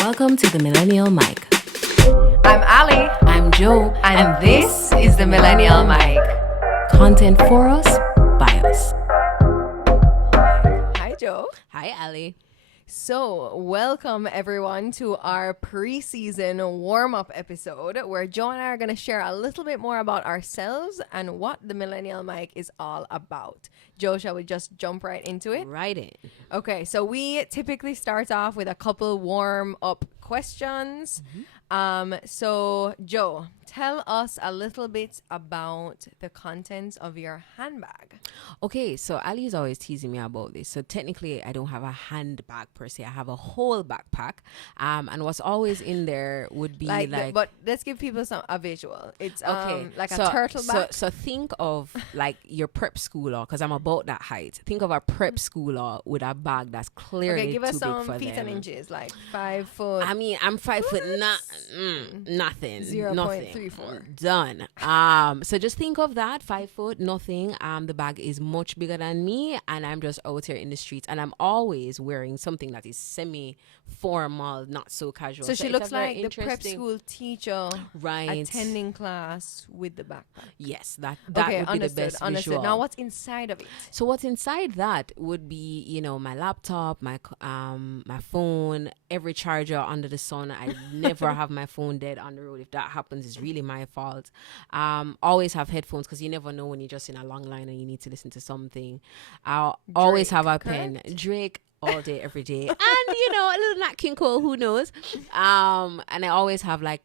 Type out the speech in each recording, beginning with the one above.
Welcome to the Millennial Mic. I'm Ali. I'm Joe, And this is the Millennial Mic. Content for us, by us. Hi, Joe. Hi, Ali. So, welcome everyone to our pre-season warm-up episode where Joe and I are going to share a little bit more about ourselves and what the Millennial Mic is all about. Joe, shall we just jump right into it? Right in. Okay, so we typically start off with a couple warm-up questions. So, Joe, tell us a little bit about the contents of your handbag. Okay, so Ali is always teasing me about this. So technically, I don't have a handbag per se. I have a whole backpack. And what's always in there would be but let's give people a visual. It's like a so, turtle bag. So think of like your prep schooler, because I'm about that height. Think of a prep schooler with a bag that's clearly Okay, give us too big some for feet them. and inches, like 5 foot. I mean, I'm 5 foot, nothing. 0.34. Done. So just think of that, 5 foot, nothing. The bag is much bigger than me, and I'm just out here in the streets, and I'm always wearing something that is semi-formal, not so casual. So she it's looks a very like the prep interesting- school teacher right? attending class with the backpack. Yes, that Okay, would be the best understood. visual. Now, what's inside of it? So what's inside that would be, my laptop, my phone, every charger under the sun. I never have my phone dead on the road. If that happens, it's really my fault. Always have headphones, because you never know when you're just in a long line and you need to listen to something. I'll always have a pen. Drake all day, every day. And, a little Nat King Cole, who knows? And I always have a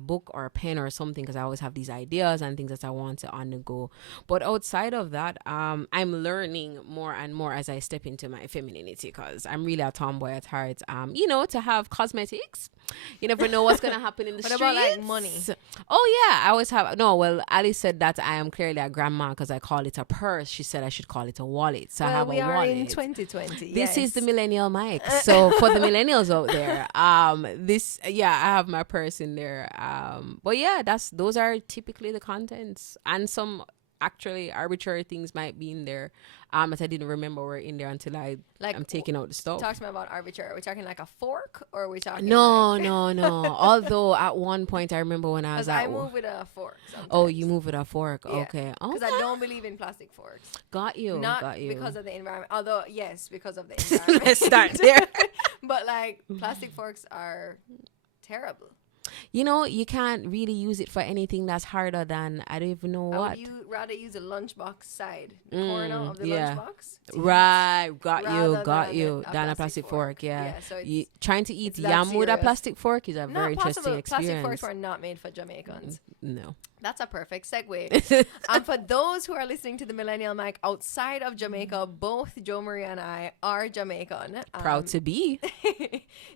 book or a pen or something, because I always have these ideas and things that I want to on the go. But outside of that, I'm learning more and more as I step into my femininity, because I'm really a tomboy at heart. To have cosmetics. You never know what's going to happen in the streets. What about like money? Oh, yeah. I always have. No, well, Ali said that I am clearly a grandma because I call it a purse. She said I should call it a wallet. So I have a wallet. We are in 2020. This is the Millennial Mic. So for the millennials out there, I have my purse in there. But yeah, those are typically the contents, and some actually arbitrary things might be in there. That I didn't remember were in there until I'm taking out the stuff. Talk to me about arbitrary. Are we talking like a fork, or are we talking? No. Although at one point I remember when I was I move with a fork. Sometimes. Oh, you move with a fork. Yeah. Okay. Because I don't believe in plastic forks. Got you. Not because of the environment. Although yes, because of the environment. Let's start there. But plastic forks are terrible. You can't really use it for anything that's harder than, I don't even know what. Would you rather use a lunchbox side, the corner of the yeah. lunchbox? Right, got you. Than a plastic fork, yeah. So trying to eat yam with a plastic fork is a very interesting experience. Plastic forks were not made for Jamaicans. No. That's a perfect segue. And for those who are listening to the Millennial Mic outside of Jamaica, both Joe Marie and I are Jamaican. Proud to be.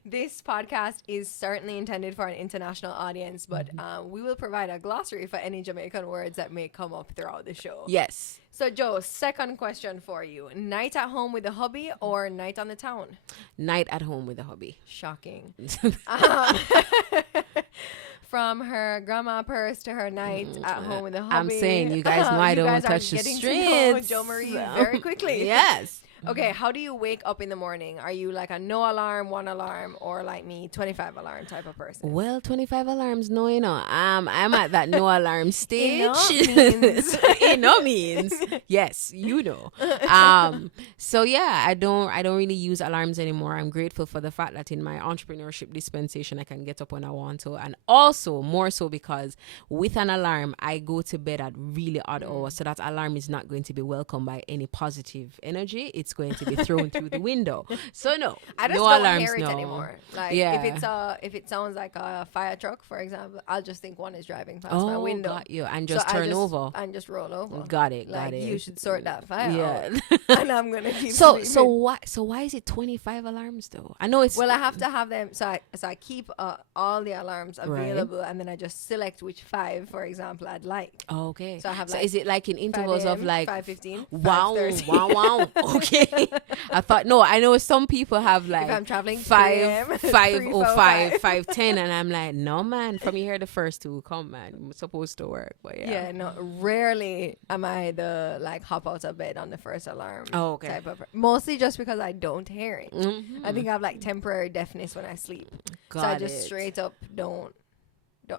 This podcast is certainly intended for an international audience, but we will provide a glossary for any Jamaican words that may come up throughout the show. Yes. So, Joe, second question for you. Night at home with the hubby or night on the town? Night at home with the hubby. Shocking. From her grandma purse to her night at home with the hubby. I'm saying, you guys know I don't touch the streets. To know Joe Marie very quickly. Yes. Okay, how do you wake up in the morning? Are you like a no alarm, one alarm, or like me, 25 alarm type of person? Well, 25 alarms, no, I'm at that no alarm stage. In no means. Yes, So yeah, I don't really use alarms anymore. I'm grateful for the fact that in my entrepreneurship dispensation, I can get up when I want to. And also more so because with an alarm, I go to bed at really odd hours. So that alarm is not going to be welcomed by any positive energy. It's going to be thrown through the window. So no, I just no don't alarms, hear it no. anymore. Like if it sounds like a fire truck, for example, I'll just think one is driving past my window. Got you. And just turn over. And just roll over. Got it. You should sort that fire out. Yeah. And I'm gonna keep so sleeping. so why is it 25 alarms though? I know it's I have to have them. So I keep all the alarms available, and then I just select which 5, for example, I'd like. Okay. So I have is it like in intervals of like 5:15? Wow. Okay. I thought, no, I know some people have like If I'm traveling 5, 5:05, 5:05. 5:10, and I'm like, no, man, from here the first two, come, man, I'm supposed to work, but yeah. Yeah, no, rarely am I the like hop out of bed on the first alarm. Oh, okay. Type of, mostly just because I don't hear it. Mhm. I think I have like temporary deafness when I sleep. So I Got just it. straight up don't.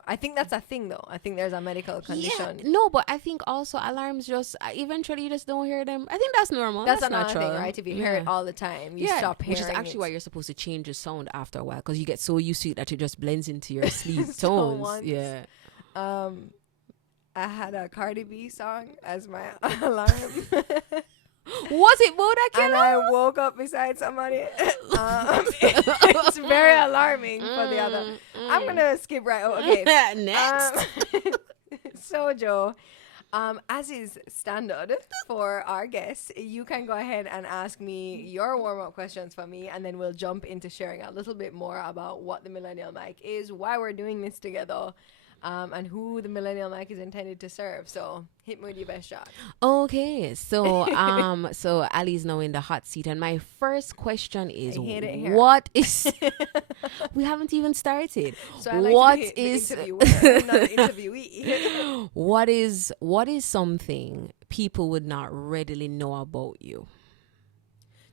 I think that's a thing though. I think there's a medical condition. Yeah, no, but I think also alarms just eventually you just don't hear them. I think that's normal. That's That's another natural, thing, right? If you hear it all the time, you stop hearing which is actually it. why you're supposed to change the sound after a while because you get so used to it that it just blends into your sleep So tones. once, Yeah. I had a Cardi B song as my alarm. Was it Boda And Killer? I woke up beside somebody. It's very alarming for the other. I'm gonna skip right. Oh, okay. Next. So Joe, as is standard for our guests, you can go ahead and ask me your warm-up questions for me, and then we'll jump into sharing a little bit more about what the Millennial Mic is, why we're doing this together, and who the Millennial Mic is intended to serve. So hit me with your best shot. Okay, so so Ali's now in the hot seat, and my first question is, I hate it here. what is? We haven't even started. So I like What to be the is? interviewer, not the interviewee. What is something people would not readily know about you?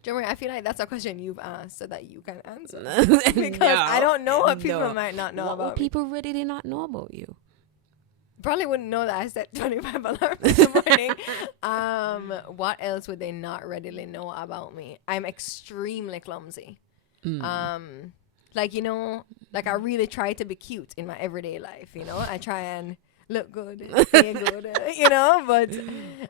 Jeremy, I feel like that's a question you've asked so that you can answer. Because I don't know what people might not know What about would me. people readily not know about you? Probably wouldn't know that I set 25 alarms in the morning. What else would they not readily know about me? I'm extremely clumsy. Like, you know, like I really try to be cute in my everyday life, you know? I try and look good, feel good, you know, but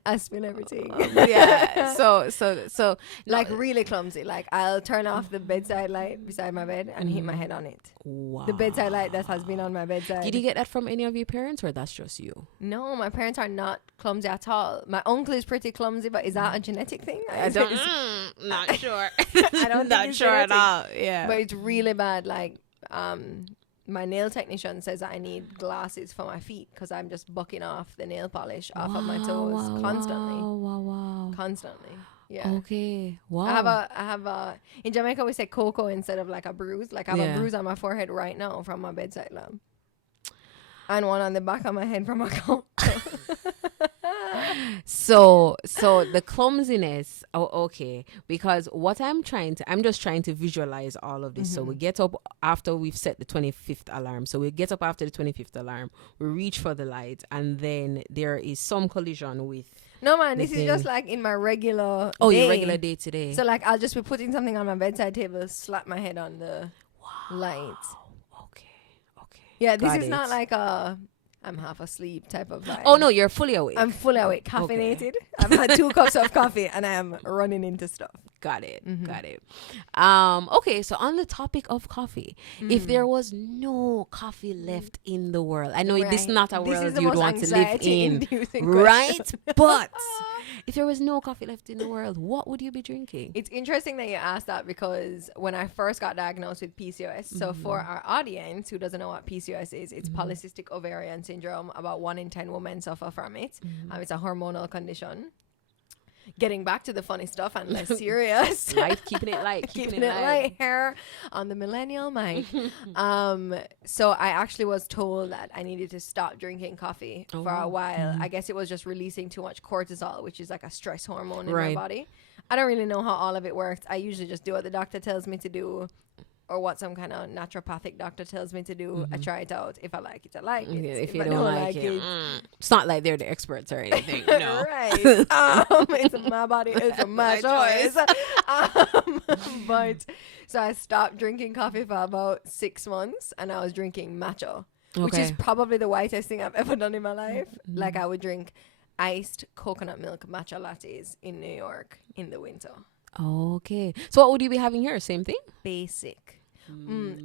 I spill everything. Yeah. So Like really clumsy. Like I'll turn off the bedside light beside my bed and hit my head on it. wow. The bedside light that has been on my bedside. Did you get that from any of your parents, or that's just you? No, my parents are not clumsy at all. My uncle is pretty clumsy, but is that a genetic thing? Not sure. I don't think Not it's sure at genetic. all. Yeah. But it's really bad. Like, my nail technician says I need glasses for my feet because I'm just bucking off the nail polish off of my toes constantly. Wow. Constantly. Yeah. Okay. Wow. I have a, in Jamaica we say cocoa instead of like a bruise. Like I have a bruise on my forehead right now from my bedside lamp. And one on the back of my head from a coat. So the clumsiness. Oh, okay. Because what I'm just trying to visualize all of this. So we get up after we've set the 25th alarm. So we get up after the 25th alarm. We reach for the light, and then there is some collision with. No man, this is just like in my regular Oh, day. your regular day today. So like I'll just be putting something on my bedside table, slap my head on the light. Okay. Yeah, this Got is it. not like a I'm half asleep type of vibe. Oh no, you're fully awake. I'm fully awake, caffeinated. I've had 2 cups of coffee and I am running into stuff. Got it. Okay, so on the topic of coffee, if there was no coffee left in the world, I know this is not a This is world the you'd most want to live in, anxiety-inducing right? question. But if there was no coffee left in the world, what would you be drinking? It's interesting that you asked that because when I first got diagnosed with PCOS, so for our audience who doesn't know what PCOS is, it's polycystic ovarian syndrome. About 1 in 10 women suffer from it. It's a hormonal condition. Getting back to the funny stuff and less serious. Keeping it light. Keeping it light here on the Millennial Mic. So I actually was told that I needed to stop drinking coffee for a while. I guess it was just releasing too much cortisol, which is like a stress hormone in my body. I don't really know how all of it works. I usually just do what the doctor tells me to do, or what some kind of naturopathic doctor tells me to do. I try it out. If I like it, I like it. If you don't like it, it's not like they're the experts or anything. No. Right. It's my body. It's my choice. But so I stopped drinking coffee for about 6 months, and I was drinking matcha, which is probably the whitest thing I've ever done in my life. Like I would drink iced coconut milk matcha lattes in New York in the winter. Okay. So what would you be having here? Same thing? Basic.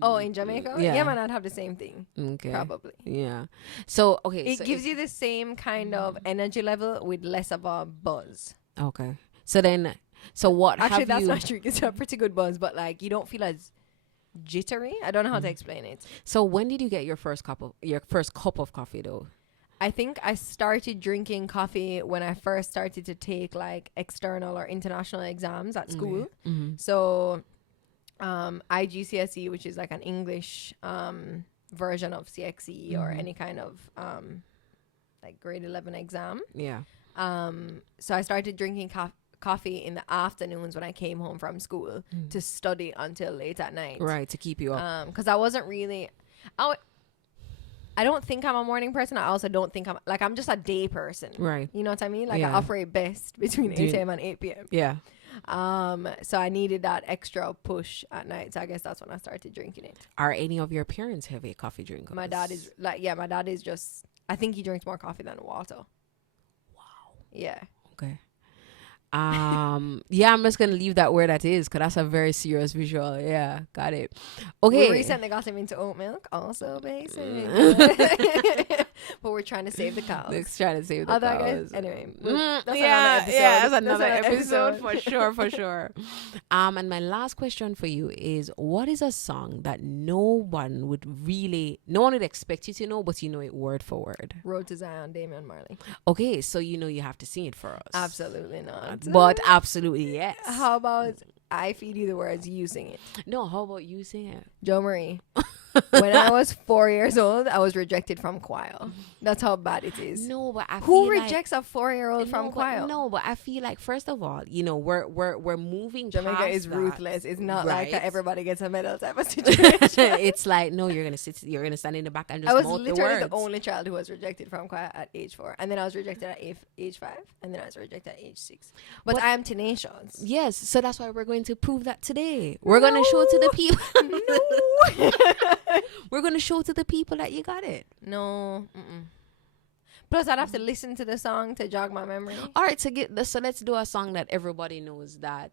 Oh, in Jamaica? Yeah, man, I'd have the same thing. Okay. Probably. Yeah. So, okay. It gives you the same kind of energy level with less of a buzz. Okay. So then, what Actually, have that's you... not true. It's a pretty good buzz, but like you don't feel as jittery. I don't know how to explain it. So when did you get your first cup of coffee though? I think I started drinking coffee when I first started to take like external or international exams at school. Mm-hmm. So IGCSE, which is like an English version of CXE or any kind of like grade 11 exam. Yeah. So I started drinking coffee in the afternoons when I came home from school to study until late at night. Right, to keep you up. Because I wasn't really... I don't think I'm a morning person. I also don't think I'm just a day person. Right. You know what I mean? Like I operate best between 8 a.m. and 8 p.m. Yeah. So I needed that extra push at night. So I guess that's when I started drinking it. Are any of your parents heavy coffee drinkers? My dad is my dad is just, I think he drinks more coffee than water. Wow. Yeah. Okay. Yeah, I'm just gonna leave that where that is, because that's a very serious visual. Yeah, got it. Okay. We recently got him into oat milk, also basic. But we're trying to save the cows. Let's try to save the cows. Anyway, that's another episode for sure. And my last question for you is, what is a song that no one would expect you to know, but you know it word for word? Road to Zion, Damian Marley. Okay, so you have to sing it for us. Absolutely not. But absolutely yes. How about I feed you the words, you sing it? No, how about you sing it? Jo Marie. When I was 4 years old, I was rejected from choir. That's how bad it is. No, but who rejects a 4-year-old from choir? No, but I feel like, first of all, we're moving. Jamaica past is that. ruthless. It's not right? like everybody gets a medal type of situation. It's like, no, you're gonna stand in the back and just I was mouth literally the the only child who was rejected from choir at age 4, and then I was rejected at age 5, and then I was rejected at age 6. But I am tenacious. Yes, so that's why we're going to prove that today. We're gonna show to the people. No. We're gonna show to the people that you got it. No. Plus, I'd have to listen to the song to jog my memory. All right, so let's do a song that everybody knows that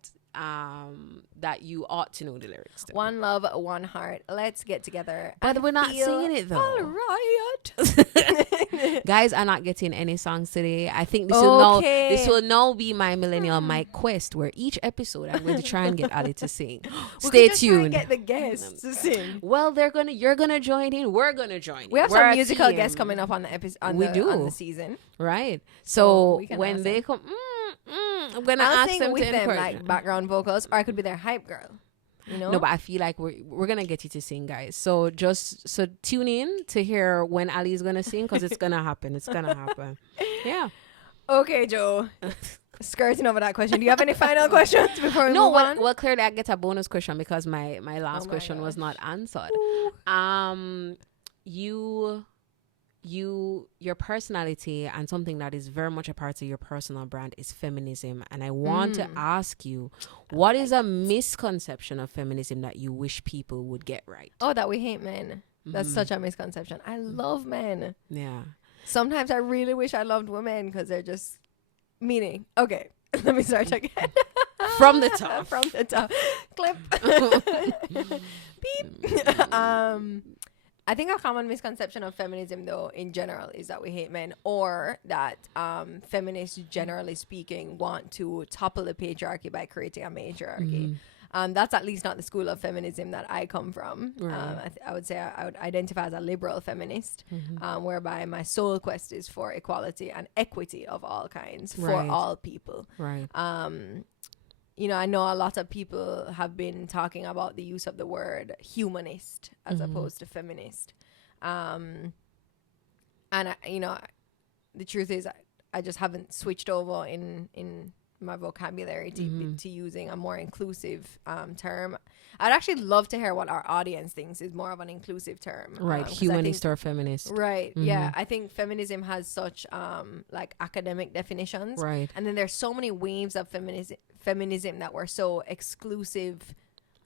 you ought to know the lyrics to. One love, one heart. Let's get together. But we're not singing it though. All right. Guys are not getting any songs today. I think this will now be my Millennial Mic quest, where each episode I'm going to try and get Ali to sing. Stay tuned. Get the guests to sing. Well, you're gonna join in. We're gonna join in. We have some musical guests coming up on the episode. On the season, right? So when they come, I'm gonna ask them to encourage like background vocals, or I could be their hype girl. You know? No, but I feel like we're gonna get you to sing, guys. So tune in to hear when Ali is gonna sing, because it's gonna happen. It's gonna happen. Yeah. Okay, Joe. Skirting over that question. Do you have any final questions before we move on? Well, clearly I get a bonus question because my last question was not answered. Your personality, and something that is very much a part of your personal brand, is feminism. And I want to ask you, what is a misconception of feminism that you wish people would get right? Oh, that we hate men. That's such a misconception. I love men. Yeah. Sometimes I really wish I loved women, because they're just meaning. Okay, let me start again. From the top. From the top. Clip. Beep. I think a common misconception of feminism, though, in general, is that we hate men, or that feminists, generally speaking, want to topple the patriarchy by creating a matriarchy. That's at least not the school of feminism that I come from. Right. I would say I would identify as a liberal feminist, whereby my sole quest is for equality and equity of all kinds for all people. Right. I know a lot of people have been talking about the use of the word humanist as opposed to feminist. And, the truth is I just haven't switched over in my vocabulary to using a more inclusive term. I'd actually love to hear what our audience thinks is more of an inclusive term. Right, humanist or feminist. Right, yeah. I think feminism has such academic definitions. Right. And then there's so many waves of feminism that were so exclusive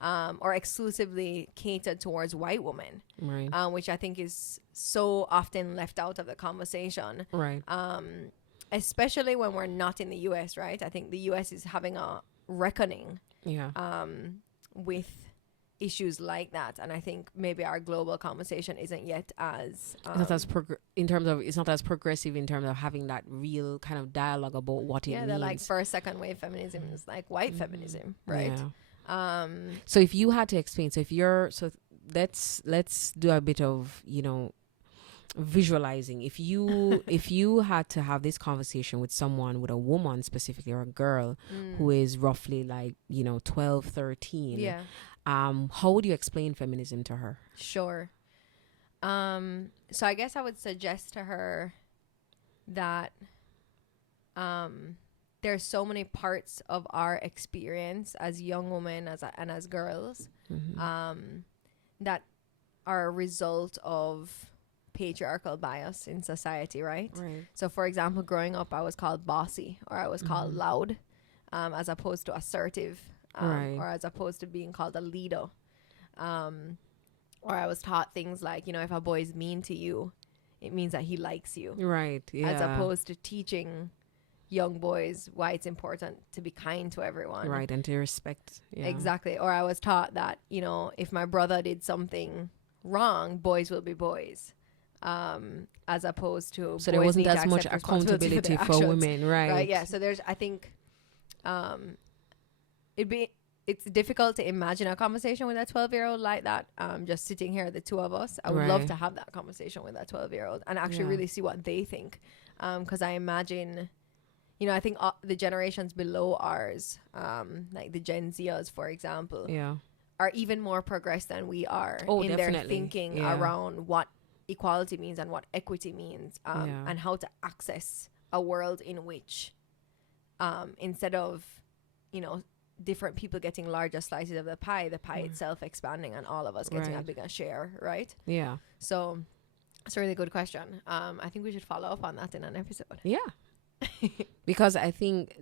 or exclusively catered towards white women. Right. Which I think is so often left out of the conversation. Right. Especially when we're not in the US, right? I think the US is having a reckoning with issues like that, and I think maybe our global conversation isn't yet as it's not as progressive in terms of having that real kind of dialogue about what it means. Yeah, like first, second wave feminism is like white feminism, right? Yeah. So if you had to explain, let's do a bit of visualizing. If you had to have this conversation with someone, with a woman specifically, or a girl who is roughly like, 12, 13, Yeah. how would you explain feminism to her? Sure. So I guess I would suggest to her that there's so many parts of our experience as young women and as girls that are a result of patriarchal bias in society, right? So for example, growing up, I was called bossy, or I was called loud, as opposed to assertive, or as opposed to being called a leader. Or I was taught things like, if a boy is mean to you, it means that he likes you. Right. Yeah. As opposed to teaching young boys why it's important to be kind to everyone. Right. And to respect. Yeah. Exactly. Or I was taught that, if my brother did something wrong, boys will be boys. As opposed to, so there wasn't as much accountability for women. Right. Yeah. So I think, it's difficult to imagine a conversation with a 12-year-old like that. Just sitting here, the two of us, I would love to have that conversation with a 12-year-old and actually really see what they think. Because I imagine, I think the generations below ours, like the Gen Zers, for example, are even more progressed than we are in their thinking around what equality means and what equity means, and how to access a world in which, instead of, different people getting larger slices of the pie itself expanding and all of us getting a bigger share, right? Yeah. So it's a really good question. I think we should follow up on that in an episode. Yeah. Because I think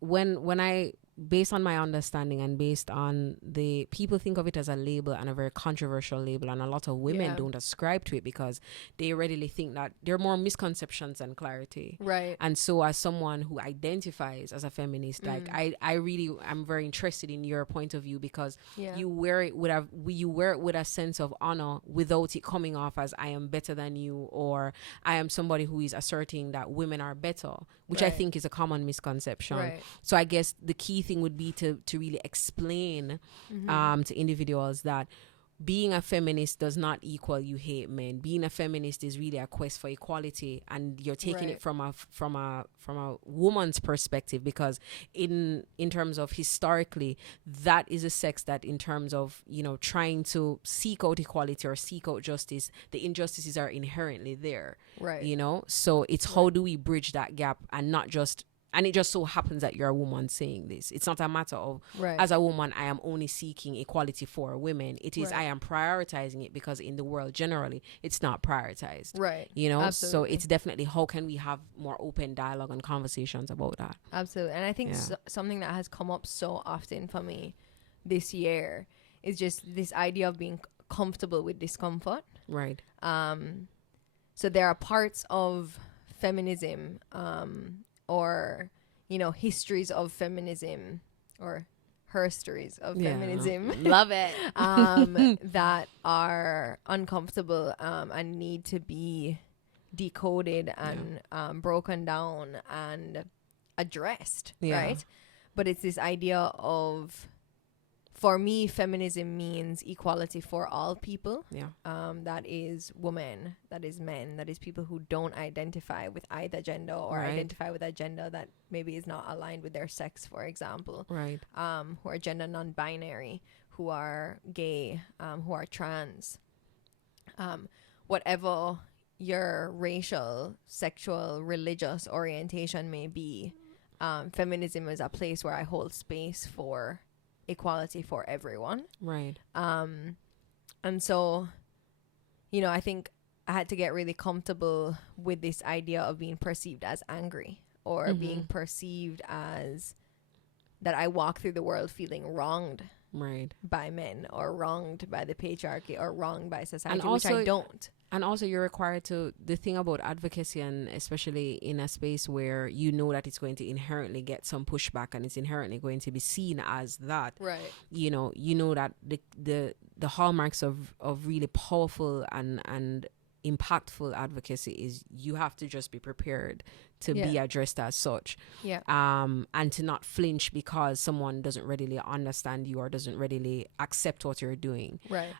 when I, based on my understanding and based on the people think of it as a label, and a very controversial label, and a lot of women don't ascribe to it because they readily think that there are more misconceptions than clarity. Right. And so as someone who identifies as a feminist, like I'm very interested in your point of view, because you wear it with a sense of honor without it coming off as I am better than you, or I am somebody who is asserting that women are better, which I think is a common misconception. Right. So I guess the key thing would be to really explain to individuals that being a feminist does not equal you hate men. Being a feminist is really a quest for equality, and you're taking it from a woman's perspective, because in terms of historically, that is a sex that, in terms of trying to seek out equality or seek out justice, the injustices are inherently there. Right. So it's how do we bridge that gap, and not just. And it just so happens that you're a woman saying this. It's not a matter of, as a woman, I am only seeking equality for women. It is, I am prioritizing it because in the world generally, it's not prioritized. Right. Absolutely. So it's definitely, how can we have more open dialogue and conversations about that? Absolutely. And I think something that has come up so often for me this year is just this idea of being comfortable with discomfort. Right. So there are parts of feminism, or histories of feminism, or herstories of feminism. Love it. That are uncomfortable and need to be decoded and broken down and addressed, right? But it's this idea of, for me, feminism means equality for all people. That is women, that is men, that is people who don't identify with either gender, or identify with a gender that maybe is not aligned with their sex, for example. Right. Who are gender non-binary, who are gay, who are trans. Whatever your racial, sexual, religious orientation may be, feminism is a place where I hold space for equality for everyone. Right. And so, I think I had to get really comfortable with this idea of being perceived as angry, or being perceived as that I walk through the world feeling wronged by men, or wronged by the patriarchy, or wronged by society, and also, which I don't. And also, you're required to, the thing about advocacy, and especially in a space where you know that it's going to inherently get some pushback, and it's inherently going to be seen as that. Right. You know that the hallmarks of really powerful and impactful advocacy is you have to just be prepared to be addressed as such. And to not flinch because someone doesn't readily understand you or doesn't readily accept what you're doing. Right.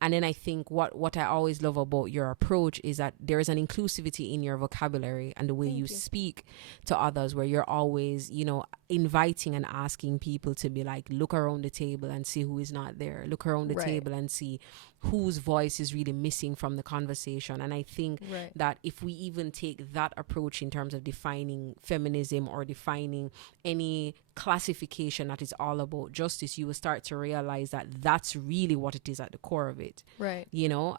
And then I think what I always love about your approach is that there is an inclusivity in your vocabulary and the way you speak to others, where you're always, you know, inviting and asking people to be like, look around the table and see who is not there. Look around the table and see whose voice is really missing from the conversation. And I think that if we even take that approach in terms of defining feminism or defining any classification that is all about justice, you will start to realize that that's really what it is at the core of it. Right. You know,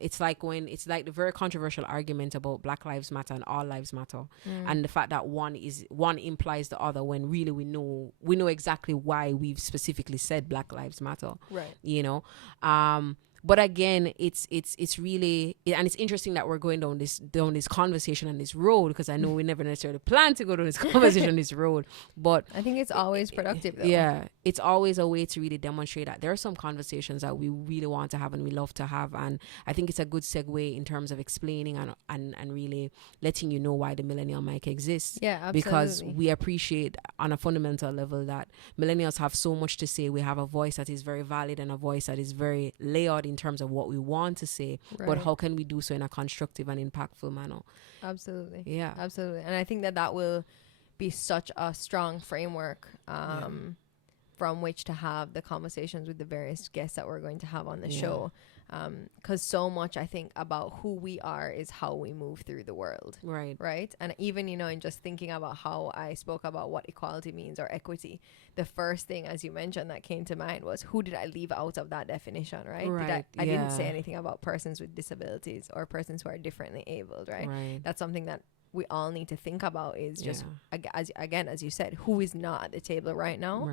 it's like the very controversial argument about Black Lives Matter and All Lives Matter, and the fact that one implies the other, when really we know exactly why we've specifically said Black Lives Matter. Right. You know, but again, it's really, and it's interesting that we're going down this conversation and this road, because I know we never necessarily plan to go down this conversation on this road, but I think it's always productive though. Yeah, it's always a way to really demonstrate that there are some conversations that we really want to have and we love to have, and I think it's a good segue in terms of explaining and really letting you know why the Millennial Mic exists. Yeah, absolutely. Because we appreciate on a fundamental level that millennials have so much to say. We have a voice that is very valid and a voice that is very layered in terms of what we want to say, but how can we do so in a constructive and impactful manner? Absolutely. Yeah, absolutely. And I think that will be such a strong framework from which to have the conversations with the various guests that we're going to have on the show, because so much I think about who we are is how we move through the world. Right. And even, you know, in just thinking about how I spoke about what equality means or equity, the first thing, as you mentioned, that came to mind was, who did I leave out of that definition? Right. I didn't say anything about persons with disabilities or persons who are differently abled. Right. That's something that we all need to think about, is just as you said, who is not at the table right now.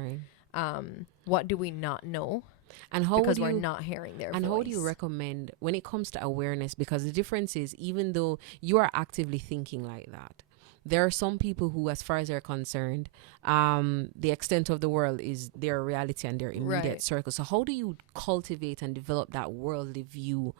What do we not know? And how, because we're not hearing their voice. And how do you recommend when it comes to awareness? Because the difference is, even though you are actively thinking like that, there are some people who, as far as they're concerned, the extent of the world is their reality and their immediate circle. So how do you cultivate and develop that worldly view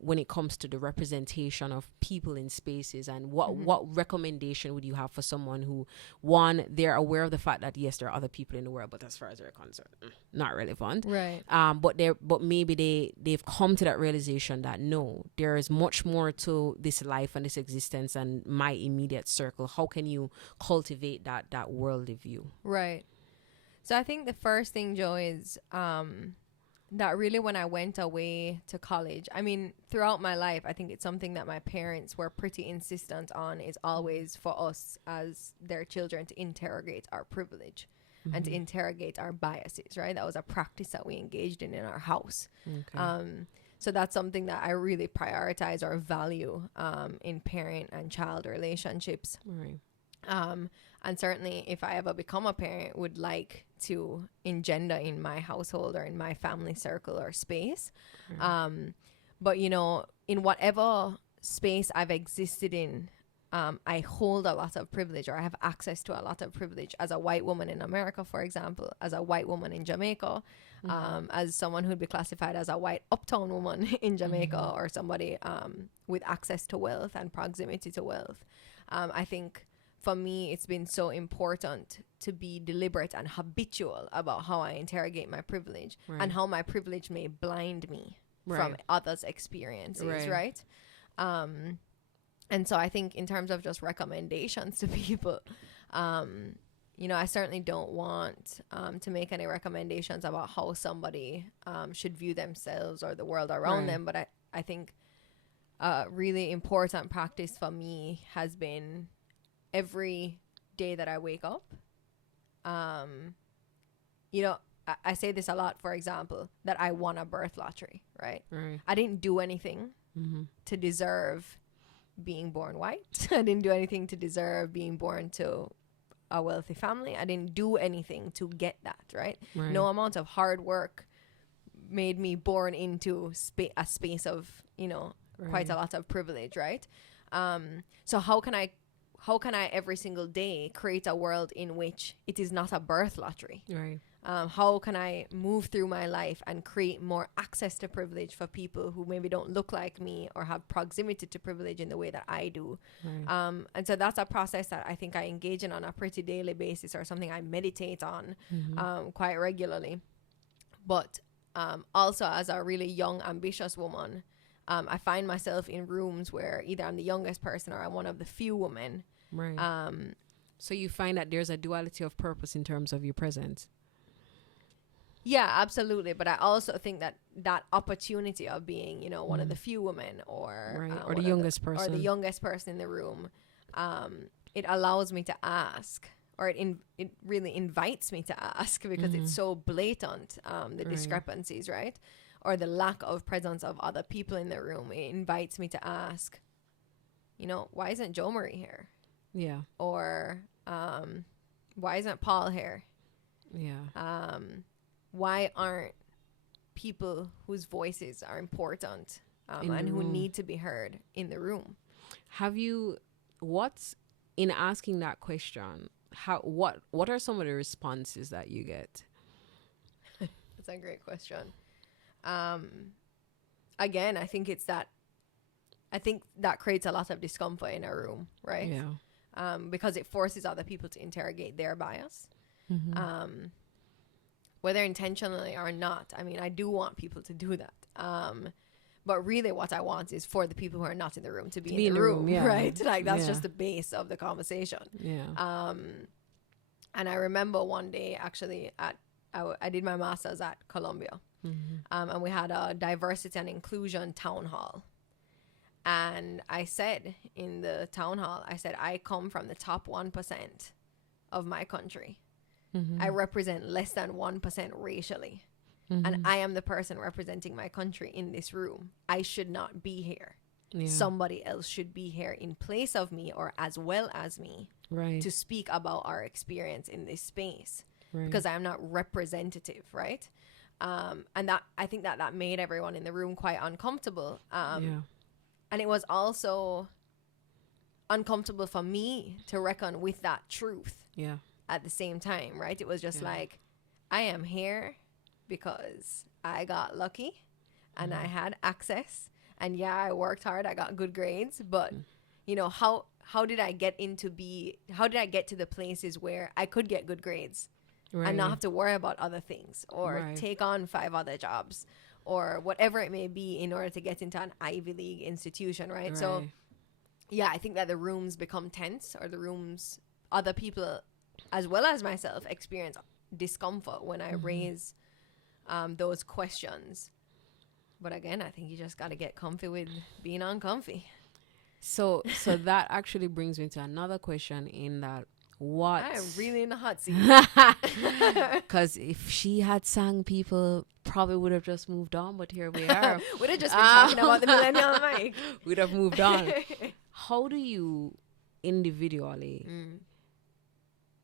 when it comes to the representation of people in spaces, and what recommendation would you have for someone who, one, they're aware of the fact that yes, there are other people in the world, but as far as they're concerned, not relevant, but maybe they've come to that realization that no, there is much more to this life and this existence and my immediate circle. How can you cultivate that worldly view? Right. So I think the first thing, Joe, is that really, when I went away to college, I mean, throughout my life, I think it's something that my parents were pretty insistent on, is always for us as their children to interrogate our privilege and to interrogate our biases, right? That was a practice that we engaged in our house. So that's something that I really prioritize or value in parent and child relationships. And certainly, if I ever become a parent, would like to engender in my household or in my family circle or space. But, you know, in whatever space I've existed in, I hold a lot of privilege, or I have access to a lot of privilege as a white woman in America, for example, as a white woman in Jamaica, as someone who'd be classified as a white uptown woman in Jamaica, or somebody with access to wealth and proximity to wealth. I think for me, it's been so important to be deliberate and habitual about how I interrogate my privilege and how my privilege may blind me from others' experiences, right? And so I think in terms of just recommendations to people, you know, I certainly don't want to make any recommendations about how somebody should view themselves or the world around them. But I think a really important practice for me has been, every day that I wake up, you know, I say this a lot, for example, that I won a birth lottery, right? I didn't do anything to deserve being born white. I didn't do anything to deserve being born to a wealthy family. I didn't do anything to get that, right? No amount of hard work made me born into a space of, you know, quite a lot of privilege, right? So how can I every single day create a world in which it is not a birth lottery? How can I move through my life and create more access to privilege for people who maybe don't look like me or have proximity to privilege in the way that I do? Right. And so that's a process that I think I engage in on a pretty daily basis, or something I meditate on quite regularly. But also, as a really young, ambitious woman, I find myself in rooms where either I'm the youngest person or I'm one of the few women. Right. So you find that there's a duality of purpose in terms of your presence. Yeah, absolutely. But I also think that that opportunity of being, you know, one of the few women, or Right. Or the youngest person. or the youngest person in the room, it allows me to ask, or it really invites me to ask, because it's so blatant, the Right. discrepancies, right? Or the lack of presence of other people in the room. It invites me to ask, you know, why isn't Jo Marie here? Yeah. Or why isn't Paul here? Yeah. Why aren't people whose voices are important and who room. need to be heard in the room? Have you, what's in asking that question, what are some of the responses that you get? That's a great question. Again, I think that creates a lot of discomfort in a room, right? Yeah. Because it forces other people to interrogate their bias. Whether intentionally or not. I mean, I do want people to do that. But really what I want is for the people who are not in the room to be in the room, yeah. right? Like, that's Yeah. just the base of the conversation. Yeah. And I remember one day, actually, I did my master's at Columbia. And we had a diversity and inclusion town hall. And I said in the town hall, I come from the top 1% of my country. I represent less than 1% racially. And I am the person representing my country in this room. I should not be here. Yeah. Somebody else should be here in place of me, or as well as me, Right. to speak about our experience in this space. Right. Because I am not representative, right? And that, I think that made everyone in the room quite uncomfortable. Yeah. And it was also uncomfortable for me to reckon with that truth Yeah. at the same time, right? It was just Yeah. like, I am here because I got lucky and I had access, and yeah, I worked hard, I got good grades, but you know, how did I get to the places where I could get good grades Right. and not have to worry about other things, or Right. take on 5 other jobs, or whatever it may be, in order to get into an Ivy League institution, right? So yeah, I think that the rooms become tense, or the rooms, other people as well as myself experience discomfort when I raise those questions. But again, I think you just got to get comfy with being uncomfy. So that actually brings me to another question, in that what I am really in the hot seat. because if she had sang, people probably would have just moved on, but here we are. We'd have just been talking about the Millennial Mic. We'd have moved on. How do you individually,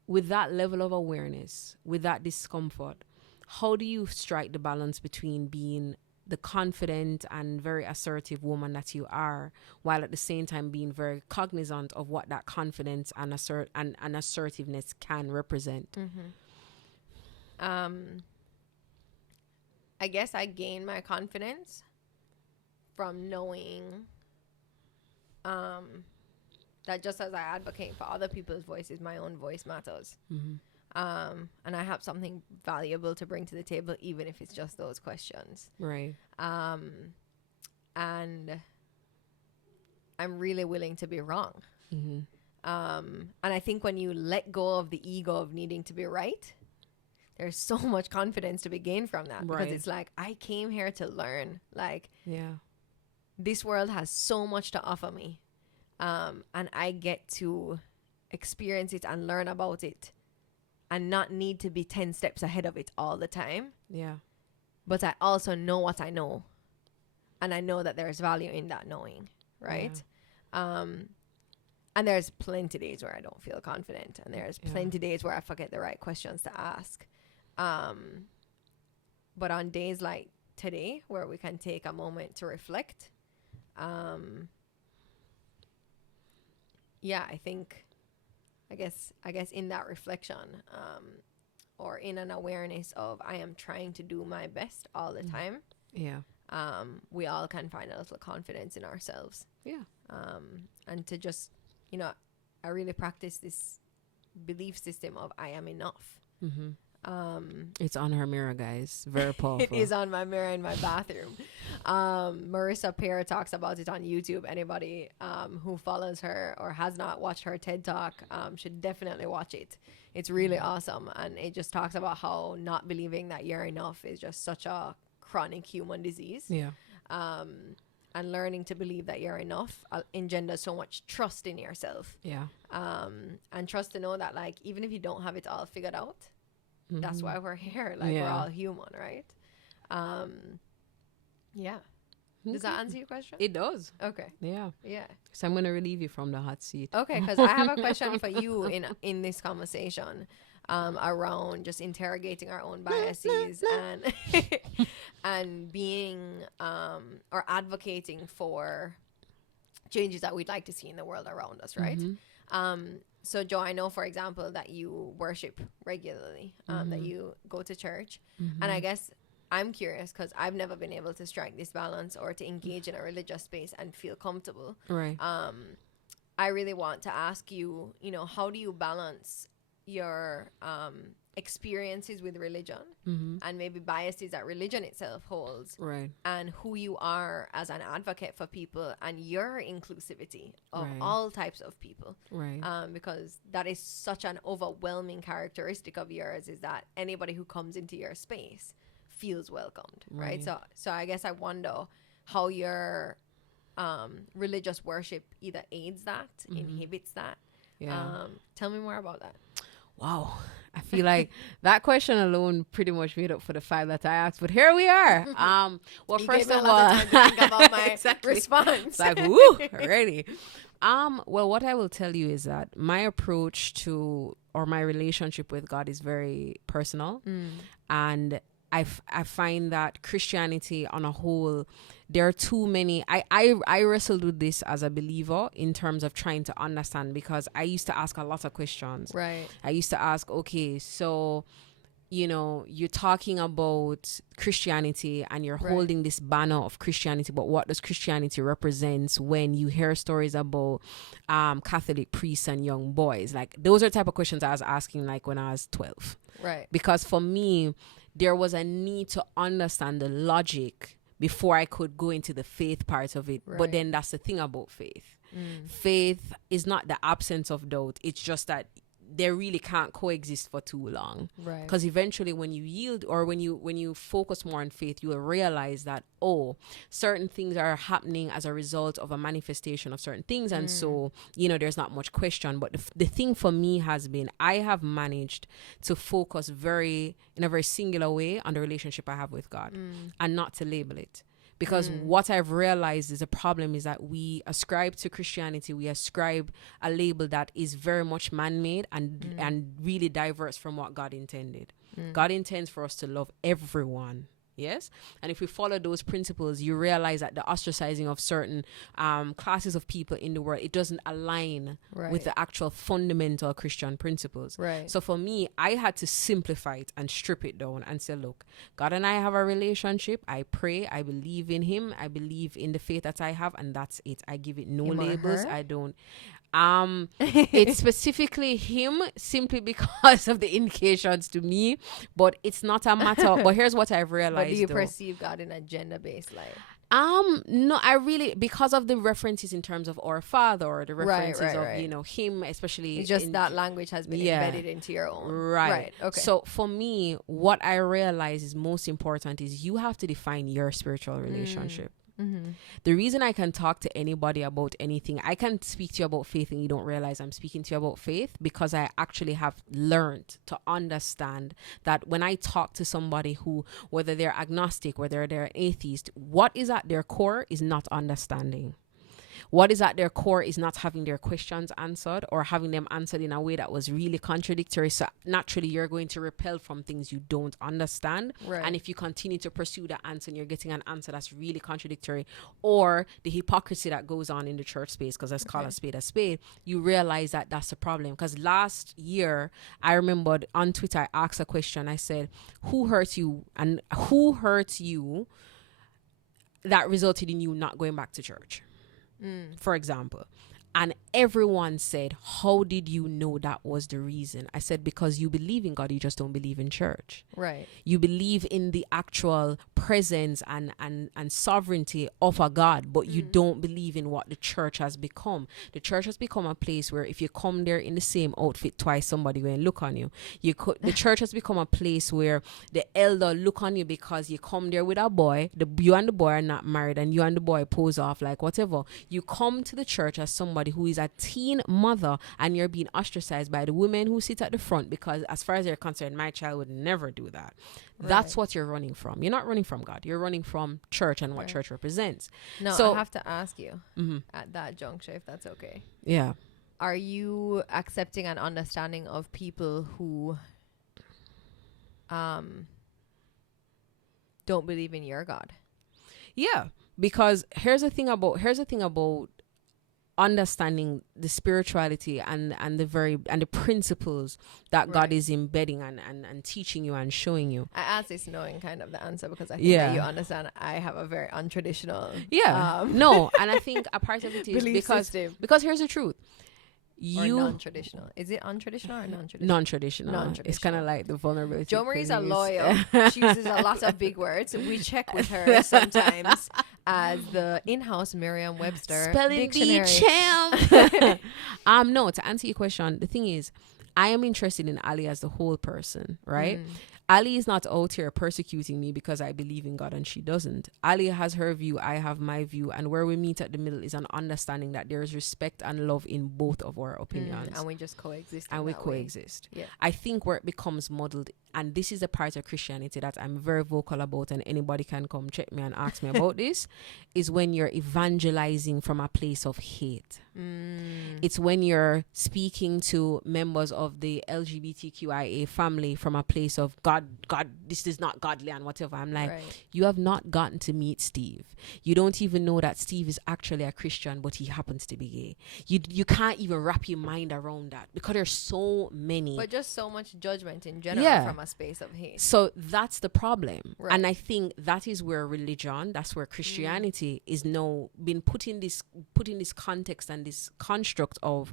with that level of awareness, with that discomfort, how do you strike the balance between being the confident and very assertive woman that you are, while at the same time being very cognizant of what that confidence and assertiveness can represent? I guess I gain my confidence from knowing that just as I advocate for other people's voices, my own voice matters. And I have something valuable to bring to the table, even if it's just those questions. Right. And I'm really willing to be wrong. And I think when you let go of the ego of needing to be right, there's so much confidence to be gained from that. Right. Because it's like, I came here to learn. Like, Yeah. this world has so much to offer me. And I get to experience it and learn about it, and not need to be 10 steps ahead of it all the time. Yeah. But I also know what I know. And I know that there's value in that knowing, right? And there's plenty days where I don't feel confident. And there's plenty days where I forget the right questions to ask. But on days like today, where we can take a moment to reflect, I guess in that reflection, or in an awareness of I am trying to do my best all the time, Yeah. we all can find a little confidence in ourselves. Yeah. And to just, you know, I really practice this belief system of I am enough. It's on her mirror, guys. Very powerful. It is on my mirror in my bathroom. Marissa Peer talks about it on YouTube. Anybody who follows her or has not watched her TED Talk should definitely watch it. It's really awesome. And it just talks about how not believing that you're enough is just such a chronic human disease. Yeah. And learning to believe that you're enough engenders so much trust in yourself. Yeah. And trust to know that, like, even if you don't have it all figured out, that's why we're here. Like, we're all human, right? Yeah. Does that answer your question? It does. Okay. Yeah. Yeah. So I'm going to relieve you from the hot seat. Okay, because I have a question for you in this conversation around just interrogating our own biases and and being or advocating for changes that we'd like to see in the world around us, right? So, Joe, I know, for example, that you worship regularly, that you go to church. And I guess I'm curious because I've never been able to strike this balance or to engage in a religious space and feel comfortable. Right. I really want to ask you, you know, how do you balance your experiences with religion and maybe biases that religion itself holds, Right. and who you are as an advocate for people and your inclusivity of Right. all types of people, Right. because that is such an overwhelming characteristic of yours, is that anybody who comes into your space feels welcomed, right? So I guess I wonder how your religious worship either aids that, inhibits that. Yeah. Tell me more about that. Wow. I feel like that question alone pretty much made up for the 5 that I asked, but here we are. Well, You first gave me of a lot all, of time to think about my Exactly. response. It's like, woo, already. Well, what I will tell you is that my approach to, or my relationship with God is very personal. And I find that Christianity on a whole, there are too many. I wrestled with this as a believer in terms of trying to understand, because I used to ask a lot of questions. Right. I used to ask, okay, so, you know, you're talking about Christianity and you're holding this banner of Christianity, but what does Christianity represent when you hear stories about Catholic priests and young boys? Like, those are the type of questions I was asking, like, when I was 12. Right. Because for me, there was a need to understand the logic before I could go into the faith part of it. Right. But then that's the thing about faith. Faith is not the absence of doubt. It's just that they really can't coexist for too long. Right. Because eventually when you yield, or when you focus more on faith, you will realize that, oh, certain things are happening as a result of a manifestation of certain things. And so, you know, there's not much question. But the thing for me has been, I have managed to focus in a very singular way on the relationship I have with God, and not to label it. Because what I've realized is a problem is that we ascribe to Christianity, we ascribe a label that is very much man-made and really diverse from what God intended. God intends for us to love everyone. Yes. And if we follow those principles, you realize that the ostracizing of certain classes of people in the world, it doesn't align with the actual fundamental Christian principles. Right. So for me, I had to simplify it and strip it down and say, look, God and I have a relationship. I pray. I believe in him. I believe in the faith that I have. And that's it. I give it no Him or labels. her? I don't. It's specifically him, simply because of the indications to me, but it's not a matter. But here's what I've realized. But do you though. perceive God in a gender-based light? No, I really, because of the references in terms of our Father, or the references right, of, right. you know, him, especially. It's just that language has been embedded into your own. Right. Okay. So for me, what I realize is most important is you have to define your spiritual relationship. The reason I can talk to anybody about anything, I can speak to you about faith and you don't realize I'm speaking to you about faith, because I actually have learned to understand that when I talk to somebody who, whether they're agnostic, whether they're atheist, what is at their core is not understanding. what is at their core is not having their questions answered or having them answered in a way that was really contradictory. So naturally, you're going to repel from things you don't understand. Right. And if you continue to pursue that answer and you're getting an answer that's really contradictory, or the hypocrisy that goes on in the church space, because let's call a spade, you realize that that's the problem. Because last year, I remembered on Twitter, I asked a question. I said, who hurt you and who hurt you that resulted in you not going back to church, for example? And everyone said, how did you know that was the reason? I said, because you believe in God, you just don't believe in church. Right. You believe in the actual presence and sovereignty of a God, but you don't believe in what the church has become. The church has become a place where if you come there in the same outfit twice, somebody will look on you. The church has become a place where the elder look on you because you come there with a boy. You and the boy are not married, and you and the boy pose off like whatever. You come to the church as somebody who is a teen mother, and you're being ostracized by the women who sit at the front, because as far as you're concerned, my child would never do that. Right. That's what you're running from. You're not running from God. You're running from church and what church represents. No, so I have to ask you at that juncture, if that's okay. Yeah. Are you accepting and understanding of people who don't believe in your God? Yeah, because here's the thing about understanding the spirituality and the principles that God is embedding and teaching you and showing you. I asked this knowing kind of the answer, because I think that you understand I have a very untraditional no, and I think a part of it is because here's the truth. Or non-traditional. Is it untraditional or non-traditional? Non-traditional. It's kind of like the vulnerability. Jo Marie's a lawyer. She uses a lot of big words. We check with her sometimes as the in-house Merriam-Webster spelling dictionary. bee champ. No, to answer your question, the thing is, I am interested in Ali as the whole person, right? Ali is not out here persecuting me because I believe in God and she doesn't. Ali has her view, I have my view, and where we meet at the middle is an understanding that there is respect and love in both of our opinions. And we just coexist. And we coexist. Yeah. I think where it becomes muddled, and this is a part of Christianity that I'm very vocal about, and anybody can come check me and ask me about this, is when you're evangelizing from a place of hate. It's when you're speaking to members of the LGBTQIA family from a place of God, this is not godly and whatever. I'm like, you have not gotten to meet Steve. You don't even know that Steve is actually a Christian, but he happens to be gay. You can't even wrap your mind around that, because there's so many. But just so much judgment in general from a space of hate. So that's the problem. And I think that is where religion, that's where Christianity is now been put in this context and this construct of,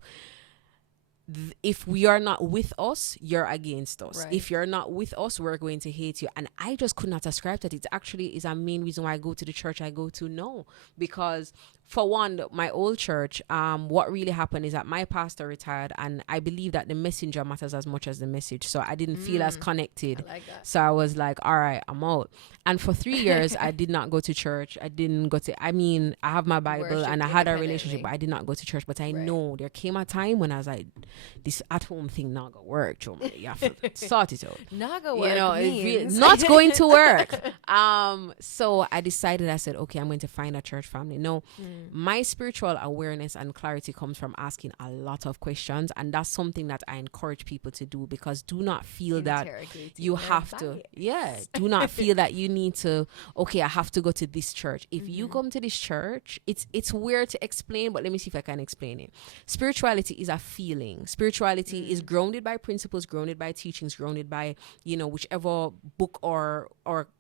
if we are not with us, you're against us. If you're not with us, we're going to hate you. And I just could not ascribe that. It actually is a main reason why I go to the church I go to now. Because for one, my old church, what really happened is that my pastor retired, and I believe that the messenger matters as much as the message. So I didn't feel as connected. I like that. So I was like, all right, I'm out. And for 3 years, I did not go to church. I have my Bible and I had a relationship, but I did not go to church. But I know there came a time when I was like, this at-home thing not gonna work. You have to sort it out. Not gonna work means not going to work. So I decided, I said, okay, I'm going to find a church family. No, my spiritual awareness and clarity comes from asking a lot of questions, and that's something that I encourage people to do, because do not feel that you have to. Do not feel that you need to, okay, I have to go to this church. If you come to this church, it's weird to explain, but let me see if I can explain it. Spirituality is a feeling. Spirituality is grounded by principles, grounded by teachings, grounded by, whichever book or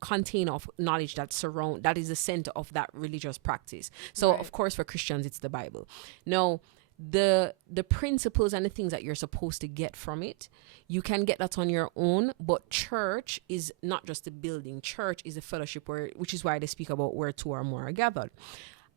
container of knowledge that is the center of that religious practice. So of course for Christians it's the Bible. Now, the principles and the things that you're supposed to get from it, you can get that on your own. But church is not just a building. Church is a fellowship, which is why they speak about where two or more are gathered.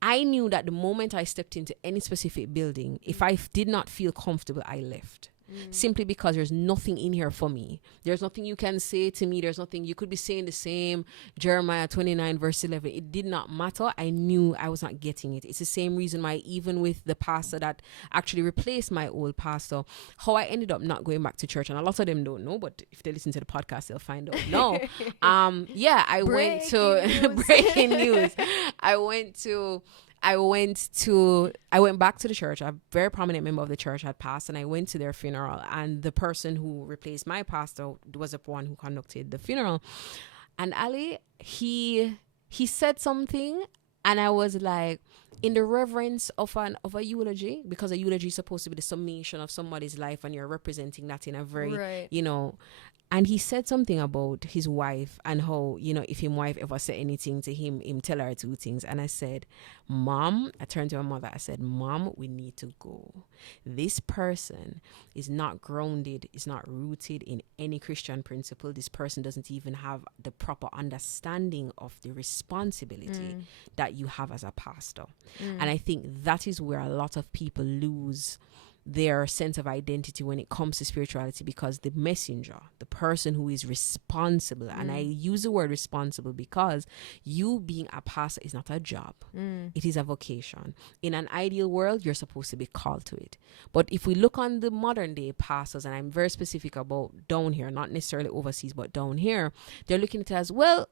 I knew that the moment I stepped into any specific building, if I did not feel comfortable, I left. Simply because there's nothing in here for me. There's nothing you can say to me. There's nothing you could be saying the same Jeremiah 29 verse 11. It did not matter. I knew I was not getting it. It's the same reason why even with the pastor that actually replaced my old pastor, how I ended up not going back to church, and a lot of them don't know, but if they listen to the podcast they'll find out. No. I went to breaking news. I I went back to the church. A very prominent member of the church had passed, and I went to their funeral. And the person who replaced my pastor was the one who conducted the funeral. And Ali, he said something, and I was like, in the reverence of a eulogy, because a eulogy is supposed to be the summation of somebody's life, and you're representing that in a very, And he said something about his wife and how, if his wife ever said anything to him tell her two things. And I said, Mom, I turned to my mother. I said, Mom, we need to go. This person is not grounded, is not rooted in any Christian principle. This person doesn't even have the proper understanding of the responsibility that you have as a pastor. And I think that is where a lot of people lose their sense of identity when it comes to spirituality, because the messenger, the person who is responsible, and I use the word responsible because you being a pastor is not a job. It is a vocation. In an ideal world, you're supposed to be called to it. But if we look on the modern day pastors, and I'm very specific about down here, not necessarily overseas, but down here, they're looking at it as, well,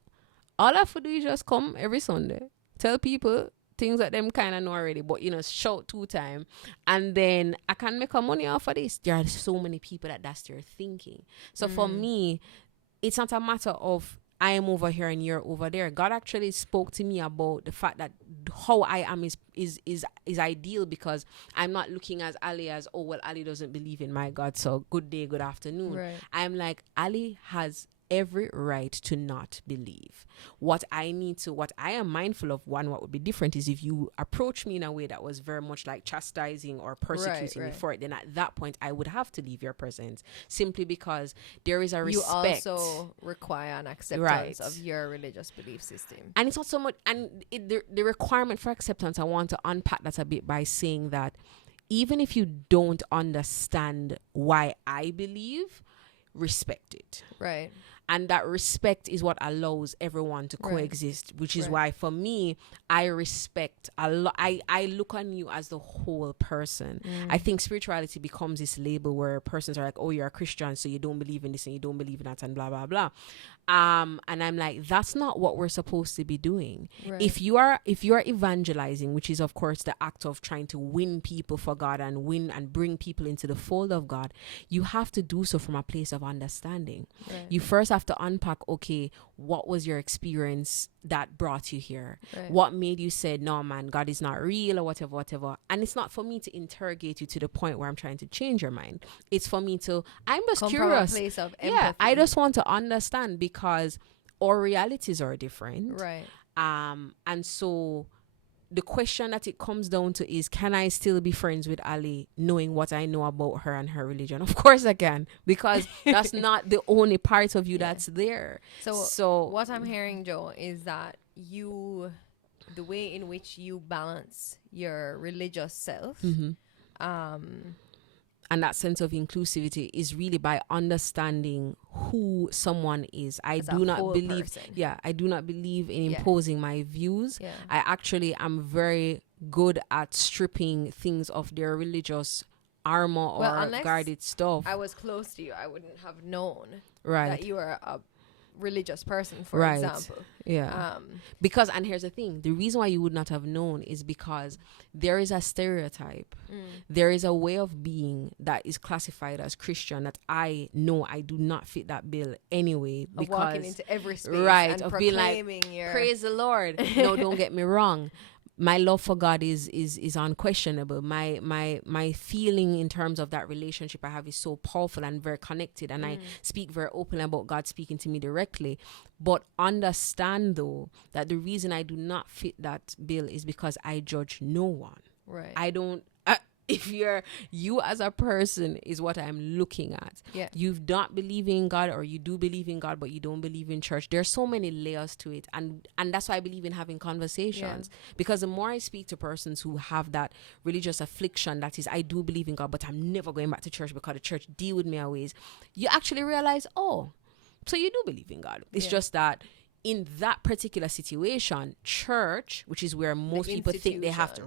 all I have to do is just come every Sunday, tell people things that them kind of know already, but shout 2 times, and then I can make a money off of this. There are so many people that's their thinking. So for me, it's not a matter of I am over here and you're over there. God actually spoke to me about the fact that how I am is ideal, because I'm not looking as Ali as, oh well, Ali doesn't believe in my God, so good day, good afternoon. Right. I'm like, Ali has every right to not believe. What I am mindful of, what would be different is if you approach me in a way that was very much like chastising or persecuting me for it, then at that point I would have to leave your presence, simply because there is a respect. You also require an acceptance of your religious belief system. And it's not so much, and the requirement for acceptance, I want to unpack that a bit by saying that even if you don't understand why I believe, respect it. Right. And that respect is what allows everyone to coexist, which is why for me, I respect a lot. I look on you as the whole person. I think spirituality becomes this label where persons are like, oh, you're a Christian, so you don't believe in this and you don't believe in that and blah, blah, blah. And I'm like, that's not what we're supposed to be doing. Right. If you are evangelizing, which is of course the act of trying to win people for God and win and bring people into the fold of God, you have to do so from a place of understanding. Right. You first have to unpack, okay, what was your experience that brought you here? Right. What made you say, no man, God is not real, or whatever. And it's not for me to interrogate you to the point where I'm trying to change your mind. It's for me to, I'm just curious. From a place of empathy. Yeah, I just want to understand, because our realities are different. Right. And so the question that it comes down to is, can I still be friends with Ali knowing what I know about her and her religion? Of course I can, because that's not the only part of you that's there. So what I'm hearing, Joe, is that the way in which you balance your religious self, and that sense of inclusivity is really by understanding who someone is. I do not believe in imposing my views. Yeah. I actually am very good at stripping things of their religious armor or guarded stuff. I was close to you, I wouldn't have known Right. that you are a religious person, for Right. example. Yeah. Because, and here's the thing, the reason why you would not have known is because there is a stereotype. There is a way of being that is classified as Christian that I know I do not fit that bill anyway. Of because walking into every space and of being like, praise the Lord. No, don't get me wrong. My love for God is unquestionable. My feeling in terms of that relationship I have is so powerful and very connected, and I speak very openly about God speaking to me directly. But understand though that the reason I do not fit that bill is because I judge no one. Right. I don't. If you as a person is what I'm looking at. Yeah. You don't believe in God, or you do believe in God, but you don't believe in church. There's so many layers to it. And that's why I believe in having conversations. Yeah. Because the more I speak to persons who have that religious affliction, that is, I do believe in God, but I'm never going back to church because the church deal with me always. You actually realize, oh, so you do believe in God. It's just that in that particular situation, church, which is where most people think they have to,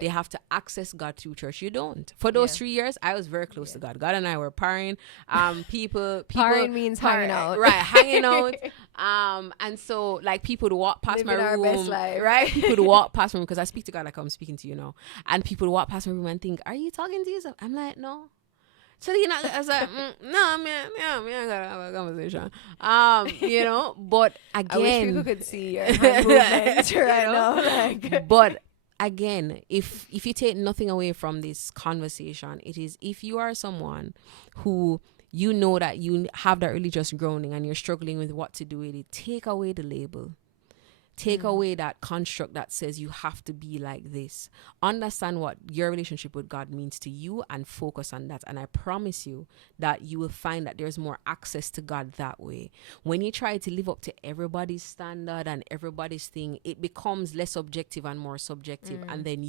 they have to access God through church. You don't. For those 3 years, I was very close to God. God and I were partying. People Partying means hanging out. Right, hanging out. And so like people would walk past Living my our room, best life. right? People would walk past my room because I speak to God like I'm speaking to you now, and people would walk past my room and think, "Are you talking to yourself?" I'm like, "No." So you know, I was like, "No, man, I gotta have a conversation." But again, I wish people could see your hand movement right now. Like, but again, if you take nothing away from this conversation, it is if you are someone who you know that you have that religious grounding and you're struggling with what to do with it, take away the label. Take away that construct that says you have to be like this. Understand what your relationship with God means to you and focus on that. And I promise you that you will find that there's more access to God that way. When you try to live up to everybody's standard and everybody's thing, it becomes less objective and more subjective. And then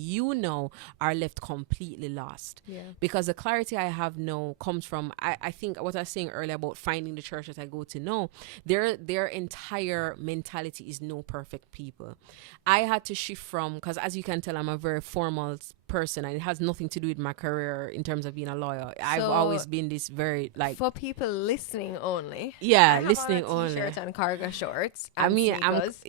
are left completely lost. Yeah. Because the clarity I have now comes from, I think what I was saying earlier about finding the church that I go to know, their entire mentality is no perfect people. I had to shift from, because as you can tell, I'm a very formal person and it has nothing to do with my career in terms of being a lawyer. I've always been this very like, for people listening only. yeah, I have listening on a only. T-shirt and cargo shorts. I And mean, sneakers.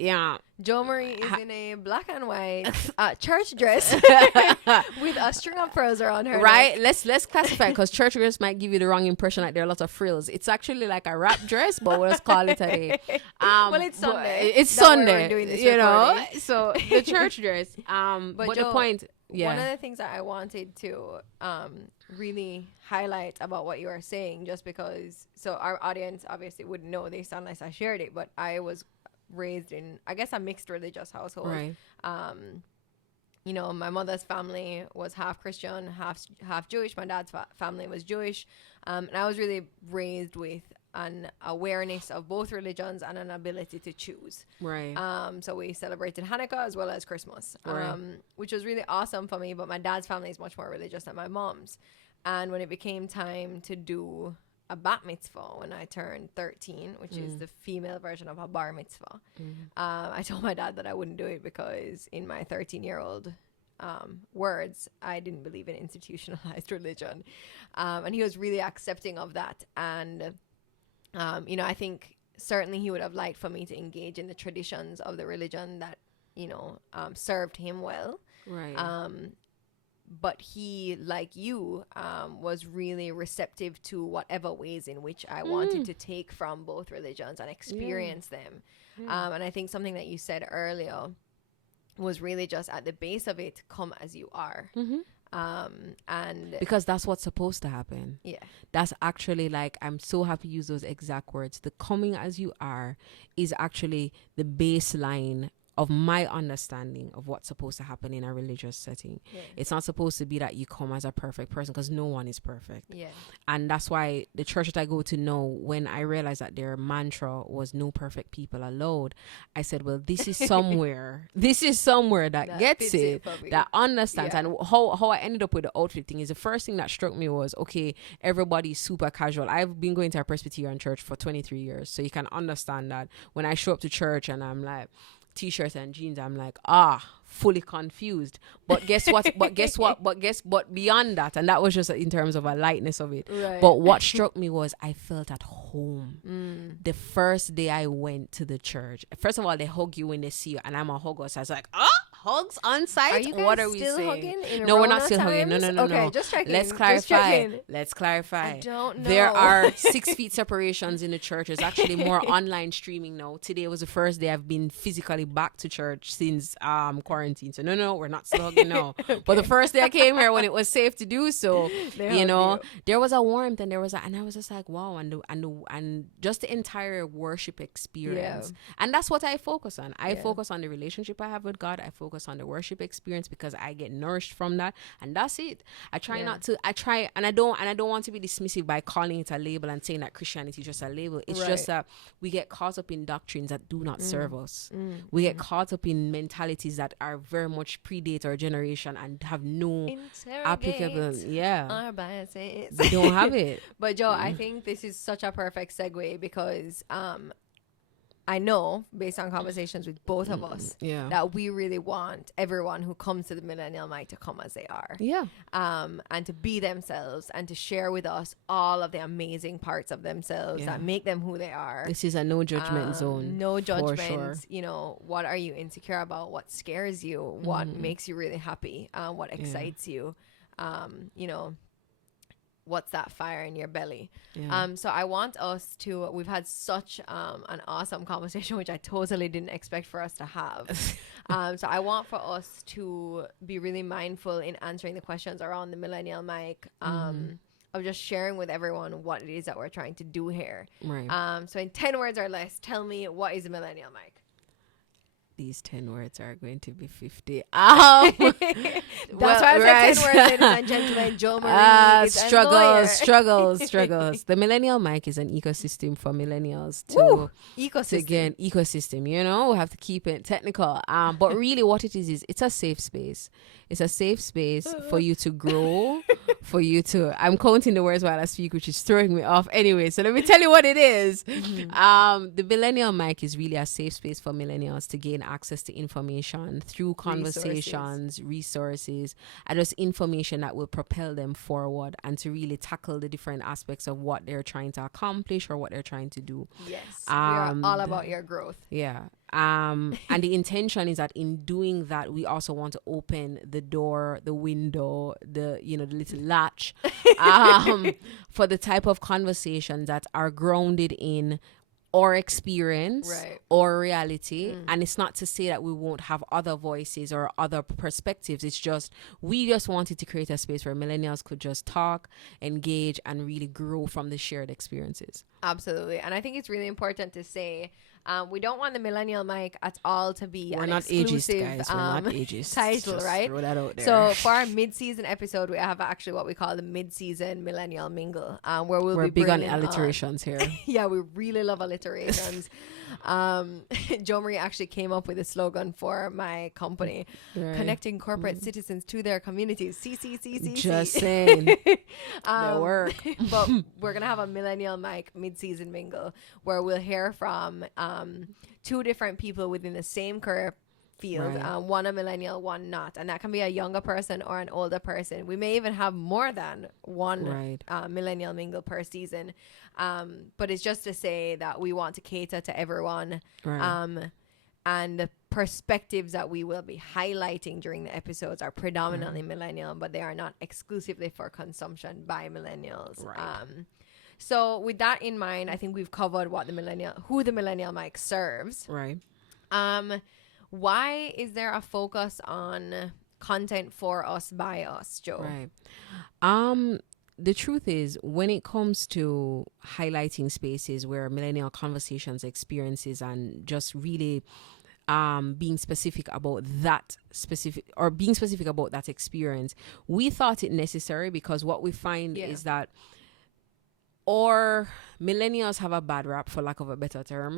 Jo Marie is in a black and white church dress with a string of pearls around her Right, neck. let's classify, because church dress might give you the wrong impression that there are lots of frills. It's actually like a wrap dress, but let's call it a day. Well, it's but Sunday. It's That's why Sunday, we're doing this you know. recording. So the church dress. But Jo, the point, yeah. One of the things that I wanted to really highlight about what you are saying, just because, so our audience obviously wouldn't know this unless I shared it, but I was raised in, I guess, a mixed religious household. Right. My mother's family was half Christian, half Jewish. My dad's family was Jewish. And I was really raised with an awareness of both religions and an ability to choose. Right. So we celebrated Hanukkah as well as Christmas, Right. which was really awesome for me. But my dad's family is much more religious than my mom's. And when it became time to do a bat mitzvah when I turned 13, which is the female version of a bar mitzvah, I told my dad that I wouldn't do it because in my 13-year-old words, I didn't believe in institutionalized religion. And he was really accepting of that. And, I think certainly he would have liked for me to engage in the traditions of the religion that, served him well. Right. But he, like you, was really receptive to whatever ways in which I wanted to take from both religions and experience them. And I think something that you said earlier was really just at the base of it, come as you are. And because that's what's supposed to happen. Yeah. That's actually, like, I'm so happy you use those exact words. The coming as you are is actually the baseline of my understanding of what's supposed to happen in a religious setting. Yeah. It's not supposed to be that you come as a perfect person, because no one is perfect. Yeah. And that's why the church that I go to know, when I realized that their mantra was no perfect people allowed, I said, well, this is somewhere that gets fits it, for me. that understands. Yeah. And how I ended up with the outfit thing is, the first thing that struck me was, okay, everybody's super casual. I've been going to a Presbyterian church for 23 years, so you can understand that when I show up to church and I'm like t-shirts and jeans, I'm like, fully confused. But guess what? But beyond that, and that was just in terms of a lightness of it. Right. But what struck me was I felt at home. The first day I went to the church, first of all, they hug you when they see you, and I'm a hugger, so I was like, hugs on site? Are you guys what are we still saying? hugging in No, we're Rona not still hugging. No, times? no. Okay, just checking. Let's Just clarify. checking. Let's clarify. I don't know. There are 6 feet separations in the church. There's actually more online streaming now. Today was the first day I've been physically back to church since quarantine. So no, we're not still hugging now. Okay. But the first day I came here, when it was safe to do so, there was a warmth, and and I was just like, wow, and just the entire worship experience. Yeah. And that's what I focus on. I focus on the relationship I have with God. I focus on the worship experience because I get nourished from that, and that's it. I try and I don't want to be dismissive by calling it a label and saying that Christianity is just a label. It's just that we get caught up in doctrines that do not serve us. We get caught up in mentalities that are very much predate our generation and have no applicable our biases. They don't have it. But Jo, I think this is such a perfect segue because I know based on conversations with both of us Yeah. that we really want everyone who comes to the Millennial Mic to come as they are. Yeah. And to be themselves and to share with us all of the amazing parts of themselves that make them who they are. This is a no judgment zone. No judgment. Sure. You know, what are you insecure about? What scares you? What makes you really happy? What excites you? You know, what's that fire in your belly? So I want us to, we've had such an awesome conversation, which I totally didn't expect for us to have. So I want for us to be really mindful in answering the questions around the Millennial Mic, of just sharing with everyone what it is that we're trying to do here. Right. So in 10 words or less, tell me, what is a Millennial Mic? These 10 words are going to be 50. That's why I said 10 words, ladies and gentlemen. Jo Marie is a lawyer. struggles. The Millennial Mic is an ecosystem for millennials to ecosystem. Again, ecosystem, you know, we have to keep it technical. But really what it is it's a safe space. It's a safe space for you to grow, for you to, I'm counting the words while I speak, which is throwing me off. Anyway, so let me tell you what it is. The Millennial Mic is really a safe space for millennials to gain access to information through conversations, resources, and just information that will propel them forward and to really tackle the different aspects of what they're trying to accomplish or what they're trying to do. Yes, we are all about your growth. Yeah. And the intention is that in doing that, we also want to open the door, the window, the little latch, for the type of conversations that are grounded in or experience or reality. And it's not to say that we won't have other voices or other perspectives. It's just, we just wanted to create a space where millennials could just talk, engage, and really grow from the shared experiences. Absolutely. And I think it's really important to say, we don't want the Millennial Mic at all to be We're an not exclusive ageist, guys. We're not ageist. title, just right? throw that out there. So for our mid-season episode, we have actually what we call the mid-season Millennial Mingle, where we're big on bringing alliterations here. Yeah, we really love alliterations. Jo Marie actually came up with a slogan for my company, connecting corporate citizens to their communities. CCCCC. Just saying. That work. But we're going to have a Millennial Mic mid-season mingle where we'll hear from two different people within the same career field, one a millennial, one not, and that can be a younger person or an older person. We may even have more than one millennial mingle per season, but it's just to say that we want to cater to everyone, and the perspectives that we will be highlighting during the episodes are predominantly millennial, but they are not exclusively for consumption by millennials. So with that in mind, I think we've covered who the Millennial Mic serves. Why is there a focus on content for us by us, Jo? The truth is, when it comes to highlighting spaces where millennial conversations, experiences, and just really being specific about that experience, we thought it necessary because what we find is that or millennials have a bad rap, for lack of a better term.